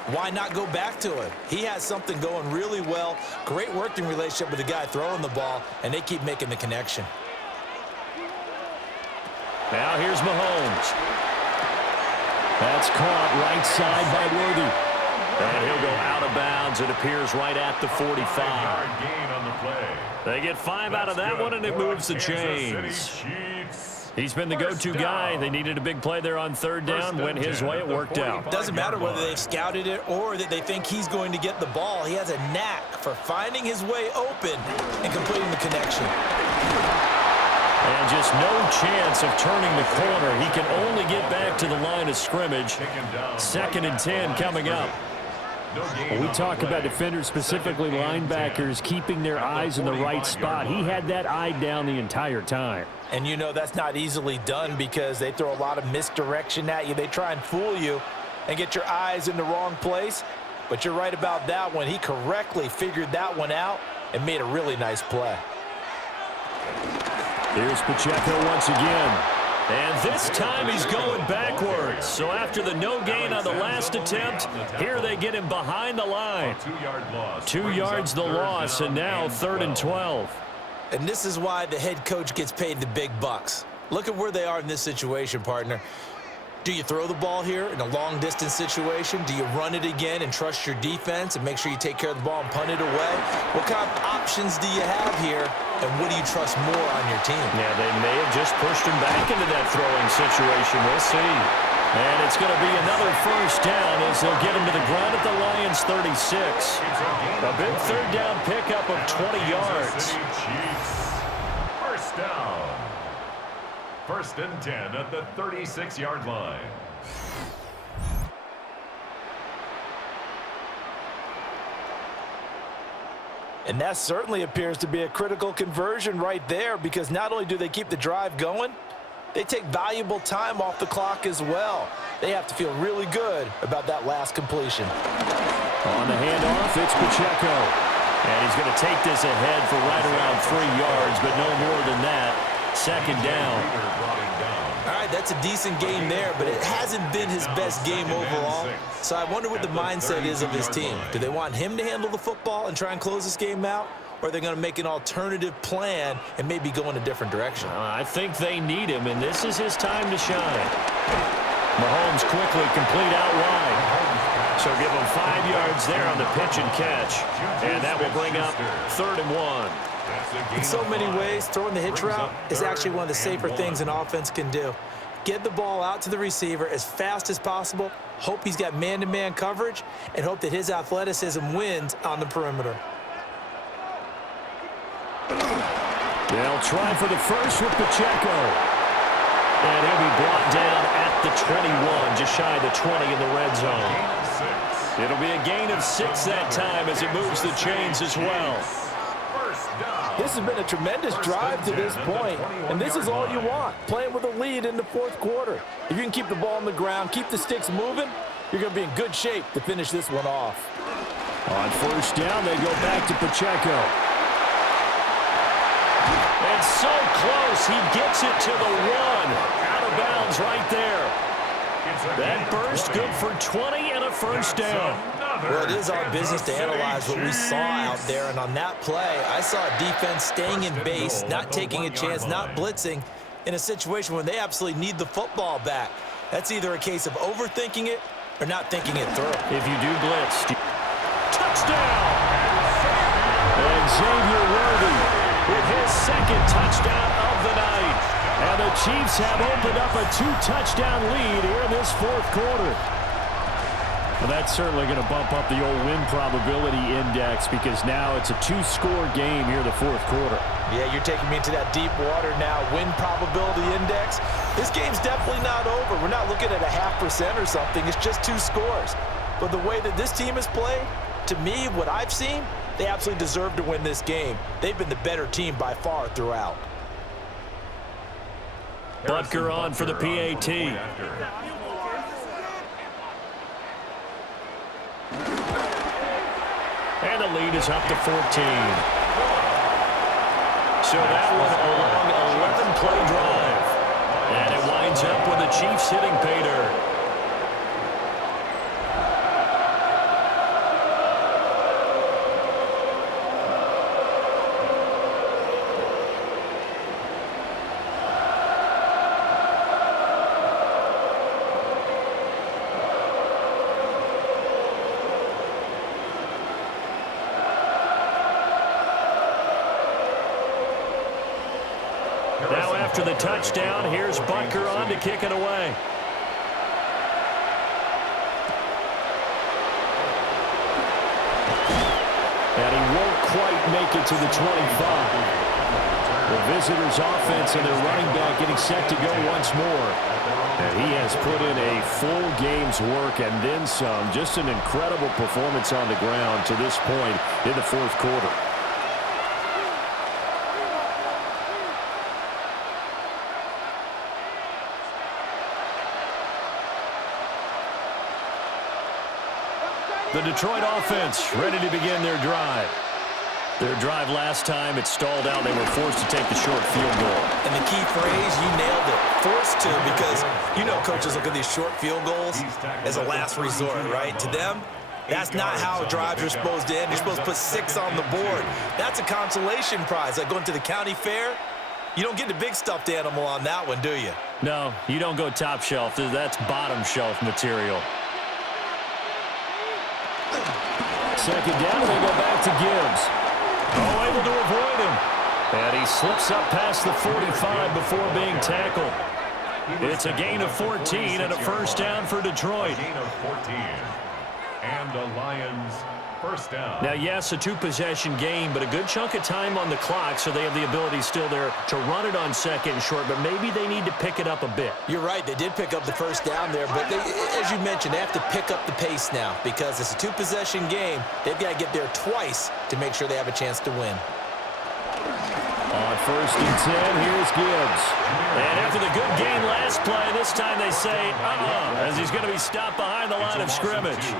why not go back to him? He has something going really well. Great working relationship with the guy throwing the ball, and they keep making the connection. Now here's Mahomes. That's caught right side by Worthy. And he'll go out of bounds. It appears right at the 45. They get 5 out of that one, and it moves the chains. He's been the go-to guy. They needed a big play there on 3rd down. Went his way. It worked out. Doesn't matter whether they've scouted it or that they think he's going to get the ball. He has a knack for finding his way open and completing the connection. And just no chance of turning the corner. He can only get back to the line of scrimmage. 2nd and 10 coming up. When we talk about defenders, specifically linebackers, keeping their eyes in the right spot. He had that eye down the entire time. And you know that's not easily done because they throw a lot of misdirection at you. They try and fool you and get your eyes in the wrong place. But you're right about that one. He correctly figured that one out and made a really nice play. Here's Pacheco once again. And this time he's going backwards. So after the no gain on the last attempt, here they get him behind the line. 2 yards the loss, and now 3rd and 12. And this is why the head coach gets paid the big bucks. Look at where they are in this situation, partner. Do you throw the ball here in a long-distance situation? Do you run it again and trust your defense and make sure you take care of the ball and punt it away? What kind of options do you have here, and what do you trust more on your team? Yeah, they may have just pushed him back into that throwing situation. We'll see. And it's going to be another first down as they'll get him to the ground at the Lions' 36. A big 3rd down pickup of 20 yards. First down. 1st and 10 at the 36-yard line. And that certainly appears to be a critical conversion right there because not only do they keep the drive going, they take valuable time off the clock as well. They have to feel really good about that last completion. On the handoff, it's Pacheco. And he's going to take this ahead for right around 3 yards, but no more than that. 2nd down. All right, that's a decent game there, but it hasn't been his best game overall. So I wonder what the mindset is of his team. Do they want him to handle the football and try and close this game out? Or are they going to make an alternative plan and maybe go in a different direction? I think they need him, and this is his time to shine. Mahomes quickly complete out wide. So give him 5 yards there on the pitch and catch. And that will bring up 3rd and 1. In so many ways, throwing the hitch route is actually one of the safer things an offense can do. Get the ball out to the receiver as fast as possible, hope he's got man-to-man coverage, and hope that his athleticism wins on the perimeter. They'll try for the first with Pacheco. And he'll be brought down at the 21, just shy of the 20 in the red zone. It'll be a gain of 6 that time as it moves the chains as well. This has been a tremendous drive to this point, and this is all you want, playing with a lead in the 4th quarter. If you can keep the ball on the ground, keep the sticks moving, you're going to be in good shape to finish this one off. On 1st down, they go back to Pacheco. And so close, he gets it to the 1. Out of bounds right there. That burst good for 20 and a first down. Well, it is our business to analyze what we saw out there, and on that play, I saw a defense staying in base, not taking a chance, not blitzing in a situation where they absolutely need the football back. That's either a case of overthinking it or not thinking it through. If you do blitz, touchdown! And Xavier Worthy with his second touchdown of the night. And the Chiefs have opened up a 2-touchdown lead here in this fourth quarter. Well, that's certainly going to bump up the old win probability index because now it's a 2-score game here in the fourth quarter. Yeah, you're taking me into that deep water now. Win probability index. This game's definitely not over. We're not looking at a 0.5% or something. It's just 2 scores. But the way that this team has played, to me, what I've seen, they absolutely deserve to win this game. They've been the better team by far throughout. Butker on for the PAT. And the lead is up to 14. So that was a long 11-play drive. And it winds up with the Chiefs hitting pay dirt. Now after the touchdown, here's Butker on to kick it away. And he won't quite make it to the 25. The visitors' offense and their running back getting set to go once more. And he has put in a full game's work and then some. Just an incredible performance on the ground to this point in the fourth quarter. The Detroit offense ready to begin their drive. Their drive last time, it stalled out. They were forced to take the short field goal. And the key phrase, you nailed it, forced to, because you know coaches look at these short field goals as a last resort, right? To them, that's not how drives are supposed to end. You're supposed to put 6 on the board. That's a consolation prize. Like going to the county fair, you don't get the big stuffed animal on that one, do you? No, you don't go top shelf. That's bottom shelf material. Second down, they go back to Gibbs. Oh, able to avoid him. And he slips up past the 45 before being tackled. It's a gain of 14 and a first down for Detroit. Gain of 14. And the Lions first down. Now, yes, a 2-possession game, but a good chunk of time on the clock, so they have the ability still there to run it on second and short, but maybe they need to pick it up a bit. You're right. They did pick up the first down there, but they, as you mentioned, they have to pick up the pace now because it's a 2-possession game. They've got to get there twice to make sure they have a chance to win. On first and 10, here's Gibbs. And after the good gain last play, this time they say, as he's going to be stopped behind the line of scrimmage.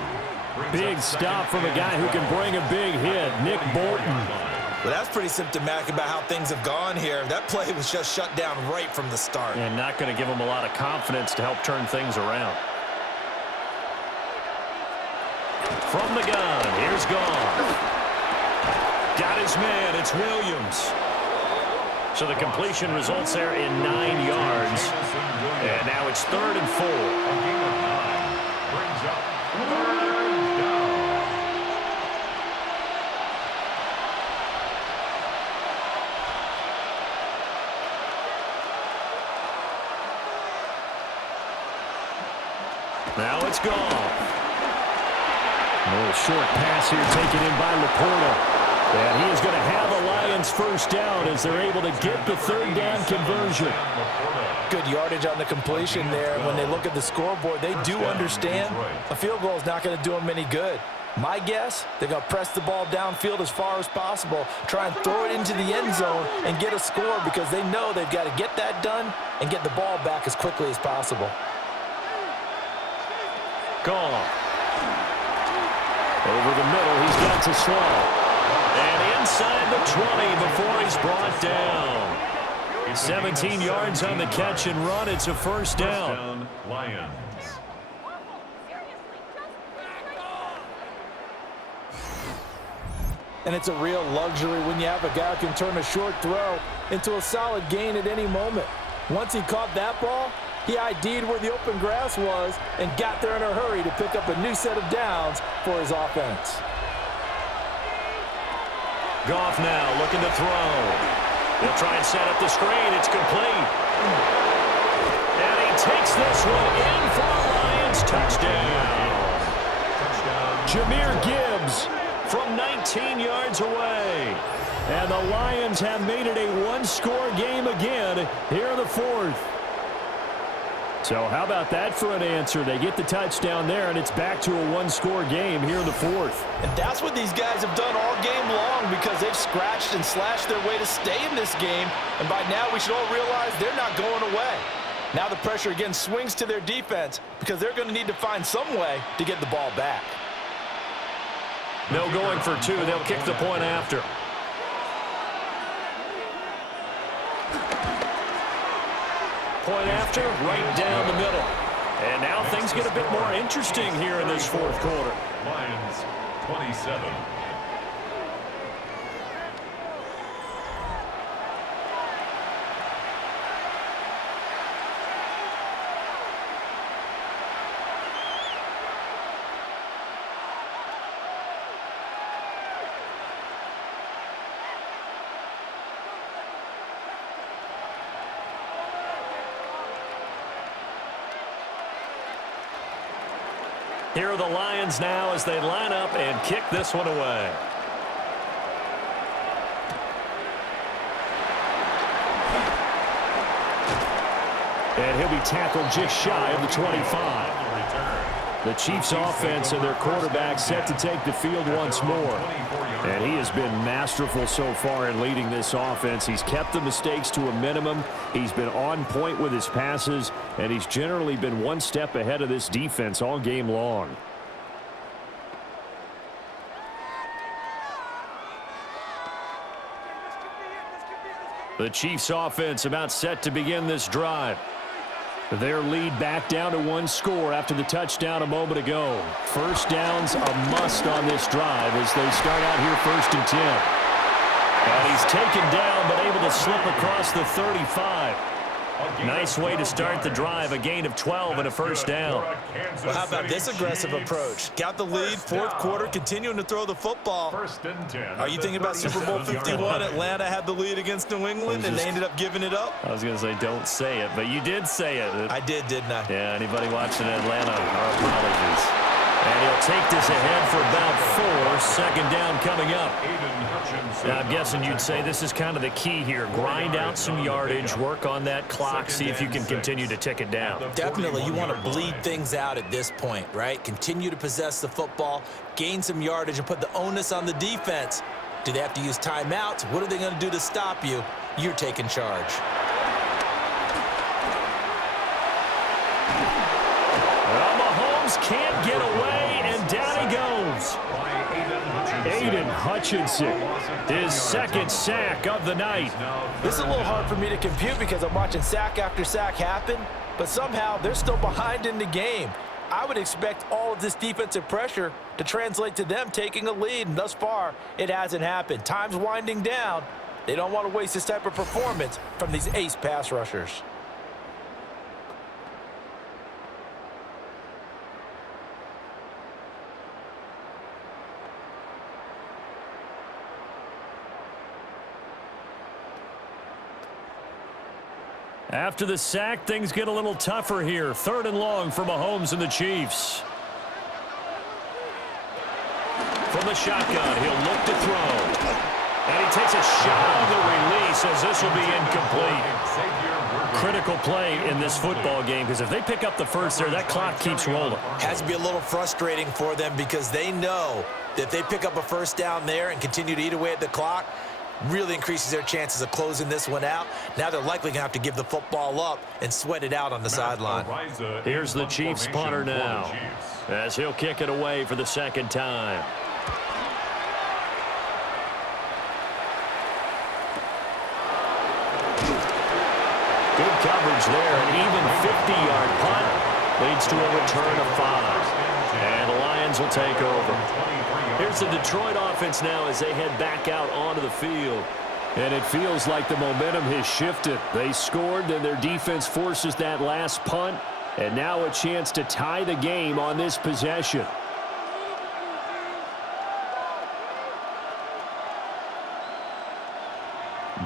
Big stop from a guy who can bring a big hit, Nick Bolton. Well, that's pretty symptomatic about how things have gone here. That play was just shut down right from the start. And not going to give him a lot of confidence to help turn things around. From the gun, here's Goff. Got his man, it's Williams. So the completion results there in 9 yards. And now it's 3rd and 4. A gain of 9 brings up 3rd down. Now it's Goff. A little short pass here taken in by Laporta. And he is going to have a Lions first down as they're able to get the 3rd down conversion. Good yardage on the completion there. When they look at the scoreboard, they do understand a field goal is not going to do them any good. My guess, they're going to press the ball downfield as far as possible, try and throw it into the end zone and get a score because they know they've got to get that done and get the ball back as quickly as possible. Goff. Over the middle, he's got to slow. And inside the 20 before he's brought down. 17 yards on the catch and run. It's a first down. Lions. And it's a real luxury when you have a guy who can turn a short throw into a solid gain at any moment. Once he caught that ball, he ID'd where the open grass was and got there in a hurry to pick up a new set of downs for his offense. Goff now looking to throw. He'll try and set up the screen. It's complete. And he takes this one in for a Lions touchdown. Jahmyr Gibbs from 19 yards away. And the Lions have made it a one-score game again here in the fourth. So how about that for an answer? They get the touchdown there, and it's back to a one-score game here in the fourth. And that's what these guys have done all game long because they've scratched and slashed their way to stay in this game. And by now we should all realize they're not going away. Now the pressure again swings to their defense because they're going to need to find some way to get the ball back. No going for two. They'll kick the point after. Point after, right down the middle. And now things get a bit more interesting here in this fourth quarter. Lions 27. Here are the Lions now as they line up and kick this one away. And he'll be tackled just shy of the 25. The Chiefs offense and their quarterback set to take the field once more. And he has been masterful so far in leading this offense. He's kept the mistakes to a minimum. He's been on point with his passes, and he's generally been one step ahead of this defense all game long. The Chiefs offense about set to begin this drive. Their lead back down to one score after the touchdown a moment ago. First down's a must on this drive as they start out here 1st and 10. And he's taken down but able to slip across the 35. Nice way to start the drive, a gain of 12 and a first down. Well, how about this aggressive approach? Got the lead, fourth quarter, continuing to throw the football. 1st and 10. Are you thinking about Super Bowl 51? Atlanta had the lead against New England, and they ended up giving it up? I was going to say don't say it, but you did say it. I did, didn't I? Yeah, anybody watching Atlanta, our apologies. And he'll take this ahead for about 4. Second down coming up. Now, I'm guessing you'd say this is kind of the key here. Grind out some yardage, work on that clock, see if you can continue to tick it down. Definitely, you want to bleed things out at this point, right? Continue to possess the football, gain some yardage, and put the onus on the defense. Do they have to use timeouts? What are they going to do to stop you? You're taking charge. Well, Mahomes can't get away, and down he goes. Aiden Hutchinson, his second sack of the night. This is a little hard for me to compute because I'm watching sack after sack happen, but somehow they're still behind in the game. I would expect all of this defensive pressure to translate to them taking a lead, and thus far, it hasn't happened. Time's winding down. They don't want to waste this type of performance from these ace pass rushers. After the sack, things get a little tougher here. 3rd and long for Mahomes and the Chiefs. From the shotgun, he'll look to throw. And he takes a shot on the release as this will be incomplete. Critical play in this football game because if they pick up the first there, that clock keeps rolling. Has to be a little frustrating for them because they know that if they pick up a first down there and continue to eat away at the clock, really increases their chances of closing this one out. Now they're likely going to have to give the football up and sweat it out on the sideline. Here's the Chiefs punter now as he'll kick it away for the second time. Good coverage there. An even 50-yard punt leads to a return of 5. And the Lions will take over. Here's the Detroit offense now as they head back out onto the field. And it feels like the momentum has shifted. They scored, then their defense forces that last punt, and now a chance to tie the game on this possession.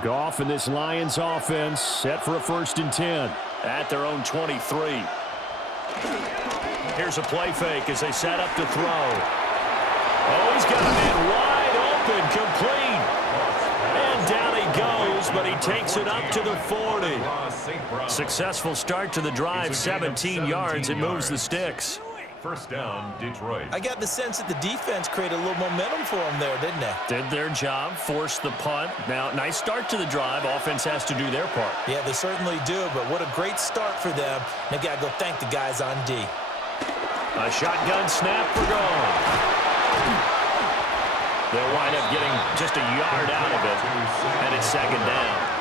Goff and this Lions offense set for a 1st and 10. At their own 23. Here's a play fake as they set up to throw. Oh, he's got a man wide open, complete. And down he goes, but he takes it up to the 40. Successful start to the drive, 17 yards, and moves the sticks. First down, Detroit. I got the sense that the defense created a little momentum for them there, didn't they? Did their job, forced the punt. Now, nice start to the drive. Offense has to do their part. Yeah, they certainly do, but what a great start for them. They got to go thank the guys on D. A shotgun snap for goal. They'll wind up getting just a yard out of it, and it's 2nd down.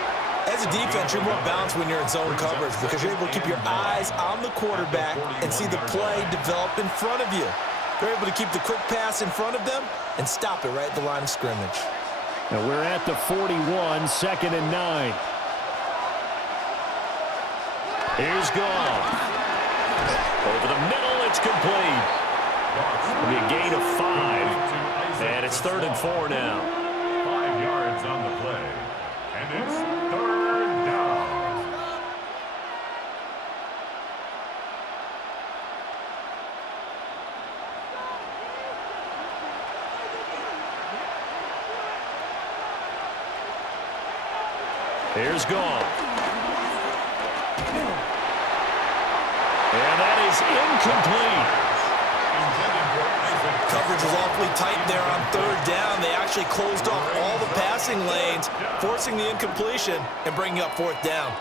As a defense, you're more balanced when you're in zone coverage because you're able to keep your eyes on the quarterback and see the play develop in front of you. They're able to keep the quick pass in front of them and stop it right at the line of scrimmage. And we're at the 41, 2nd and 9. Here's Goff. Over the middle, it's complete. It'll be a gain of 5, and it's 3rd and 4 now. 5 yards on the play, and it's 3rd down. Here's Goff. And that is incomplete. Coverage was awfully tight there on 3rd down. They actually closed off all the passing lanes, forcing the incompletion and bringing up 4th down.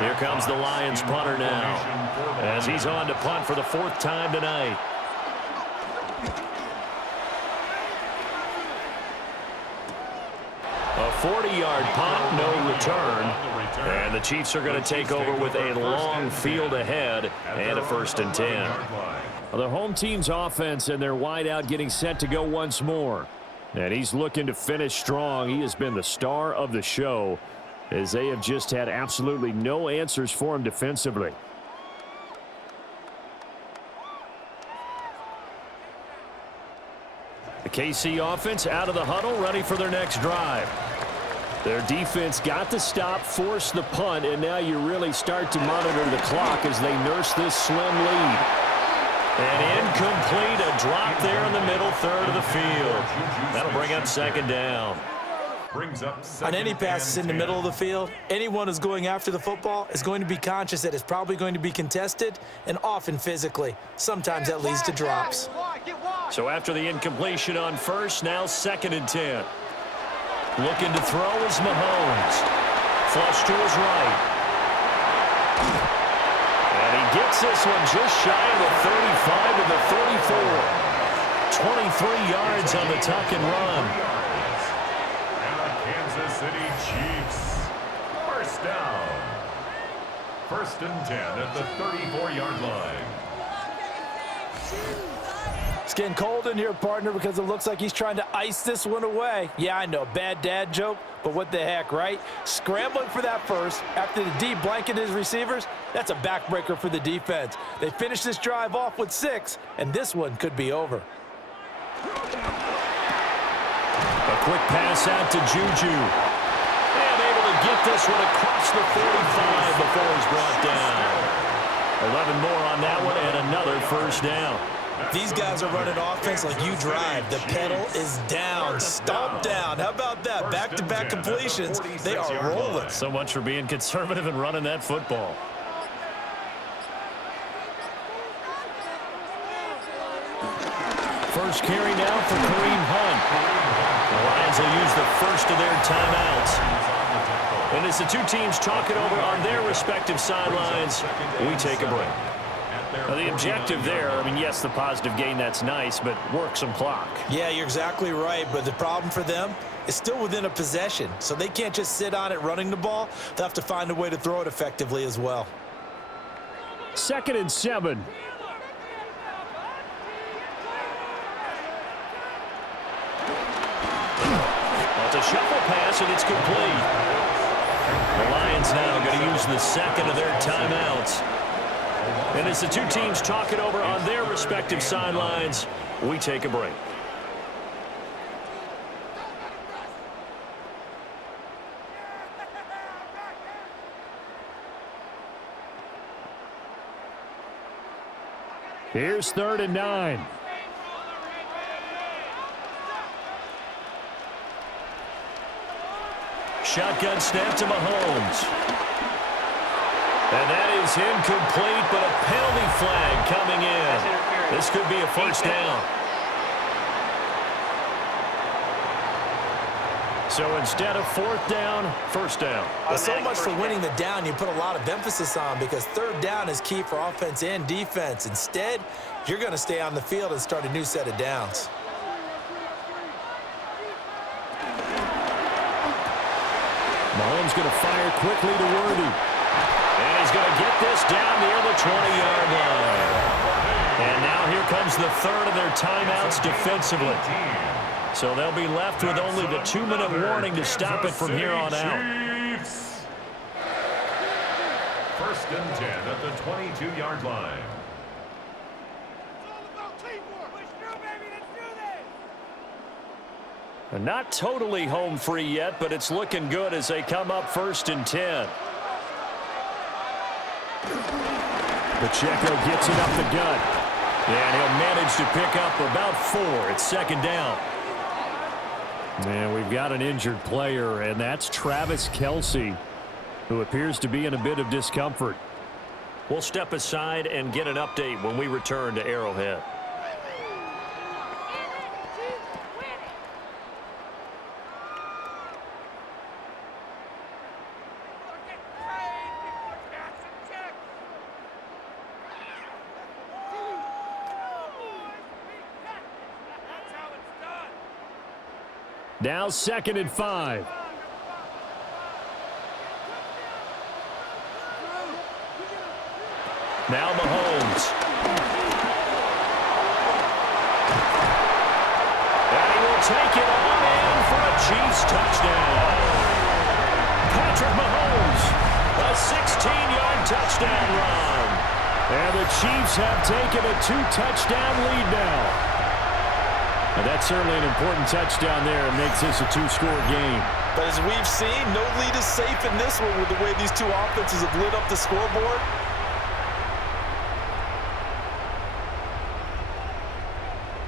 Here comes the Lions punter now as he's on to punt for the 4th time tonight. A 40-yard punt, no return. And the Chiefs are going to take over with a long field ahead and a 1st and 10. Well, the home team's offense and their wideout getting set to go once more. And he's looking to finish strong. He has been the star of the show as they have just had absolutely no answers for him defensively. The KC offense out of the huddle, ready for their next drive. Their defense got the stop, forced the punt, and now you really start to monitor the clock as they nurse this slim lead. And incomplete, a drop there in the middle third of the field. That'll bring up 2nd down. On any passes in the middle of the field, anyone who's going after the football is going to be conscious that it's probably going to be contested and often physically. Sometimes that leads to drops. So after the incompletion on 1st, now 2nd and 10. Looking to throw is Mahomes. Flush to his right. And he gets this one just shy of the 35 to the 34. 23 yards on the tuck and run. Kansas City Chiefs. 1st down. 1st and 10 at the 34-yard line. It's getting cold in here, partner, because it looks like he's trying to ice this one away. Yeah, I know, bad dad joke, but what the heck, right? Scrambling for that first after the D blanketed his receivers, that's a backbreaker for the defense. They finish this drive off with 6, and this one could be over. A quick pass out to Juju. And able to get this one across the 45 before he's brought down. 11 more on that one and another 1st down. These guys are running offense like you drive. The pedal is down, stomped down. How about that? Back-to-back completions. They are rolling. So much for being conservative and running that football. First carry now for Kareem Hunt. The Lions will use the first of their timeouts. And as the two teams talk it over on their respective sidelines, we take a break. Well, the objective there, I mean, yes, the positive gain, that's nice, but work some clock. Yeah, you're exactly right, but the problem for them is still within a possession, so they can't just sit on it running the ball. They'll have to find a way to throw it effectively as well. 2nd and 7. It's a shuffle pass, and it's complete. The Lions now going to use the second of their timeouts. And as the two teams talk it over on their respective sidelines, we take a break. Here's 3rd and 9. Shotgun snap to Mahomes. And that is incomplete, but a penalty flag coming in. This could be a first down. So instead of 4th down, 1st down. Well, so much for winning the down you put a lot of emphasis on, because 3rd down is key for offense and defense. Instead, you're going to stay on the field and start a new set of downs. Mahomes going to fire quickly to Worthy. And he's going to get this down near the 20-yard line. And now here comes the 3rd of their timeouts defensively. So they'll be left with only the 2-minute warning to stop it from here on out. 1st and 10 at the 22-yard line. Not totally home free yet, but it's looking good as they come up 1st and 10. Pacheco gets it up the gut. And he'll manage to pick up about 4. It's 2nd down. And we've got an injured player, and that's Travis Kelce, who appears to be in a bit of discomfort. We'll step aside and get an update when we return to Arrowhead. Now 2nd and 5. Now Mahomes. And he will take it on in for a Chiefs touchdown. Patrick Mahomes, a 16-yard touchdown run. And the Chiefs have taken a 2-touchdown lead now. And that's certainly an important touchdown there. It makes this a 2-score game. But as we've seen, no lead is safe in this one with the way these two offenses have lit up the scoreboard.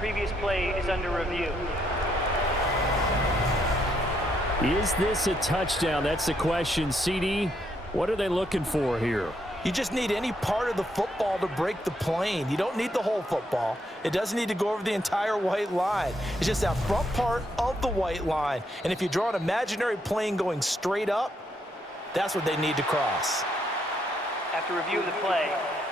Previous play is under review. Is this a touchdown? That's the question. CD, what are they looking for here? You just need any part of the football to break the plane. You don't need the whole football. It doesn't need to go over the entire white line. It's just that front part of the white line. And if you draw an imaginary plane going straight up, that's what they need to cross. After review of the play,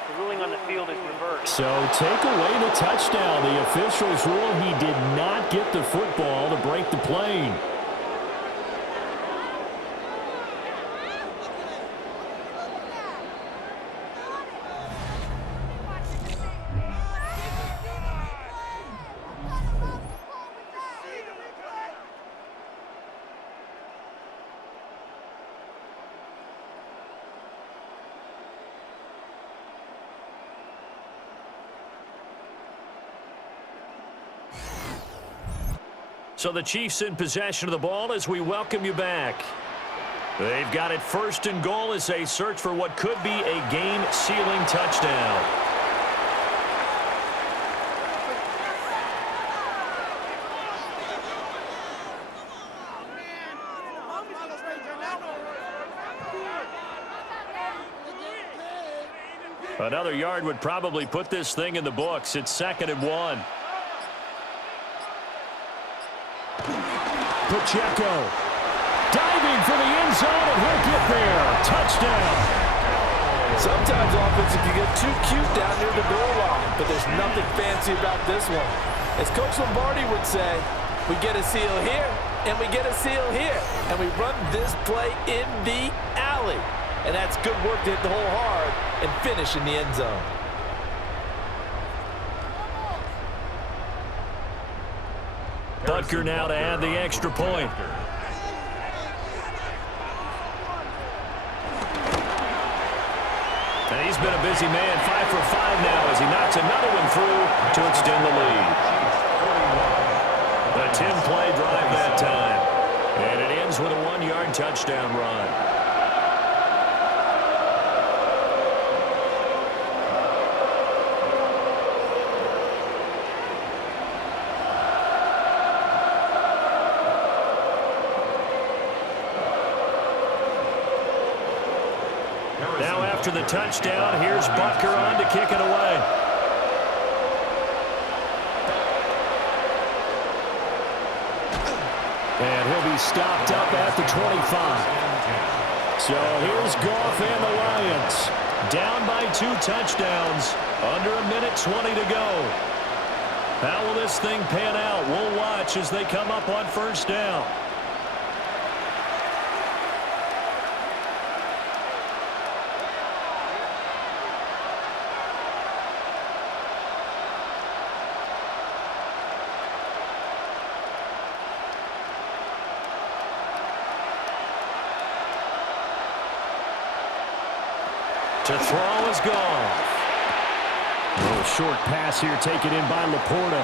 the ruling on the field is reversed. So take away the touchdown. The officials rule he did not get the football to break the plane. So the Chiefs in possession of the ball as we welcome you back. They've got it 1st and goal as they search for what could be a game-sealing touchdown. Another yard would probably put this thing in the books. It's 2nd and 1. Pacheco diving for the end zone, and he'll get there. Touchdown. Sometimes offense can get too cute down near the goal line, but there's nothing fancy about this one. As Coach Lombardi would say, we get a seal here, and we get a seal here, and we run this play in the alley. And that's good work to hit the hole hard and finish in the end zone. Butker now to add the extra point. And he's been a busy man, 5 for 5 now as he knocks another one through to extend the lead. A 10-play drive that time. And it ends with a 1-yard touchdown run. Now after the touchdown, here's Butker on to kick it away. And he'll be stopped up at the 25. So here's Goff and the Lions. Down by 2 touchdowns. Under a minute 20 to go. How will this thing pan out? We'll watch as they come up on first down. To throw is Goff. A little short pass here taken in by Laporta.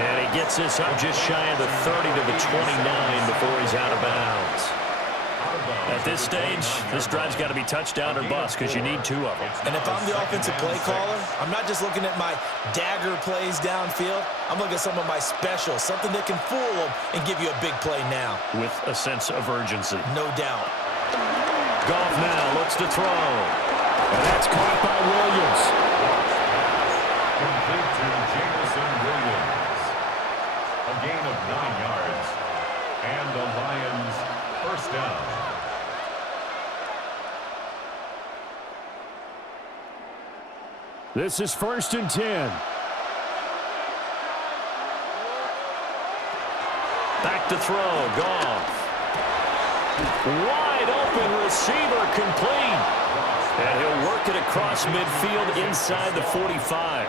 And he gets this up just shy of the 30 to the 29 before he's out of bounds. At this stage, this drive's got to be touchdown or bust because you need 2 of them. And if I'm the offensive play caller, I'm not just looking at my dagger plays downfield. I'm looking at some of my specials, something that can fool them and give you a big play now. With a sense of urgency. No doubt. Goff now looks to throw. And that's caught by Williams. Complete to Jameson Williams. A gain of 9 yards. And the Lions first down. This is 1st and 10. Back to throw. Goff. Wide open receiver complete. And he'll work it across midfield inside the 45.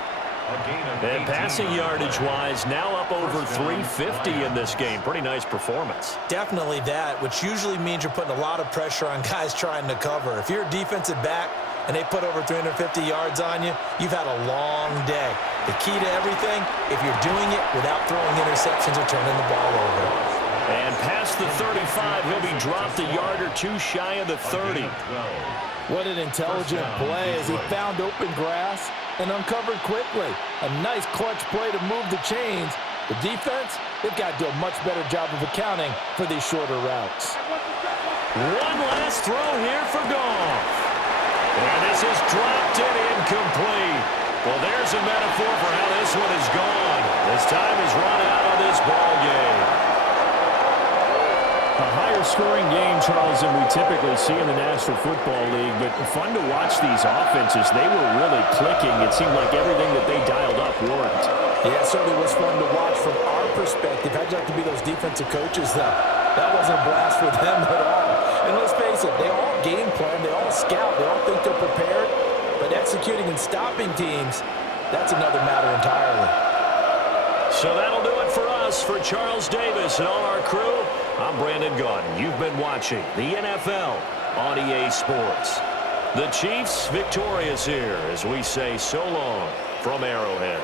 And passing yardage-wise, now up over 350 in this game. Pretty nice performance. Definitely that, which usually means you're putting a lot of pressure on guys trying to cover. If you're a defensive back and they put over 350 yards on you, you've had a long day. The key to everything, if you're doing it without throwing interceptions or turning the ball over. And past the 35, he'll be dropped a yard or 2 shy of the 30. What an intelligent play as he found open grass and uncovered quickly. A nice clutch play to move the chains. The defense, they've got to do a much better job of accounting for these shorter routes. One last throw here for Goff. And this is dropped and incomplete. Well, there's a metaphor for how this one is gone. This time is run out of this ball game. A higher-scoring game, Charles, than we typically see in the National Football League, but fun to watch these offenses. They were really clicking. It seemed like everything that they dialed up worked. Yeah, it certainly was fun to watch from our perspective. How'd you like to be those defensive coaches, though? That wasn't a blast for them at all. And let's face it, they all game plan, they all scout, they all think they're prepared, but executing and stopping teams, that's another matter entirely. So that'll do it for us. For Charles Davis and all our crew, I'm Brandon Gaudin. You've been watching the NFL on EA Sports. The Chiefs victorious here as we say so long from Arrowhead.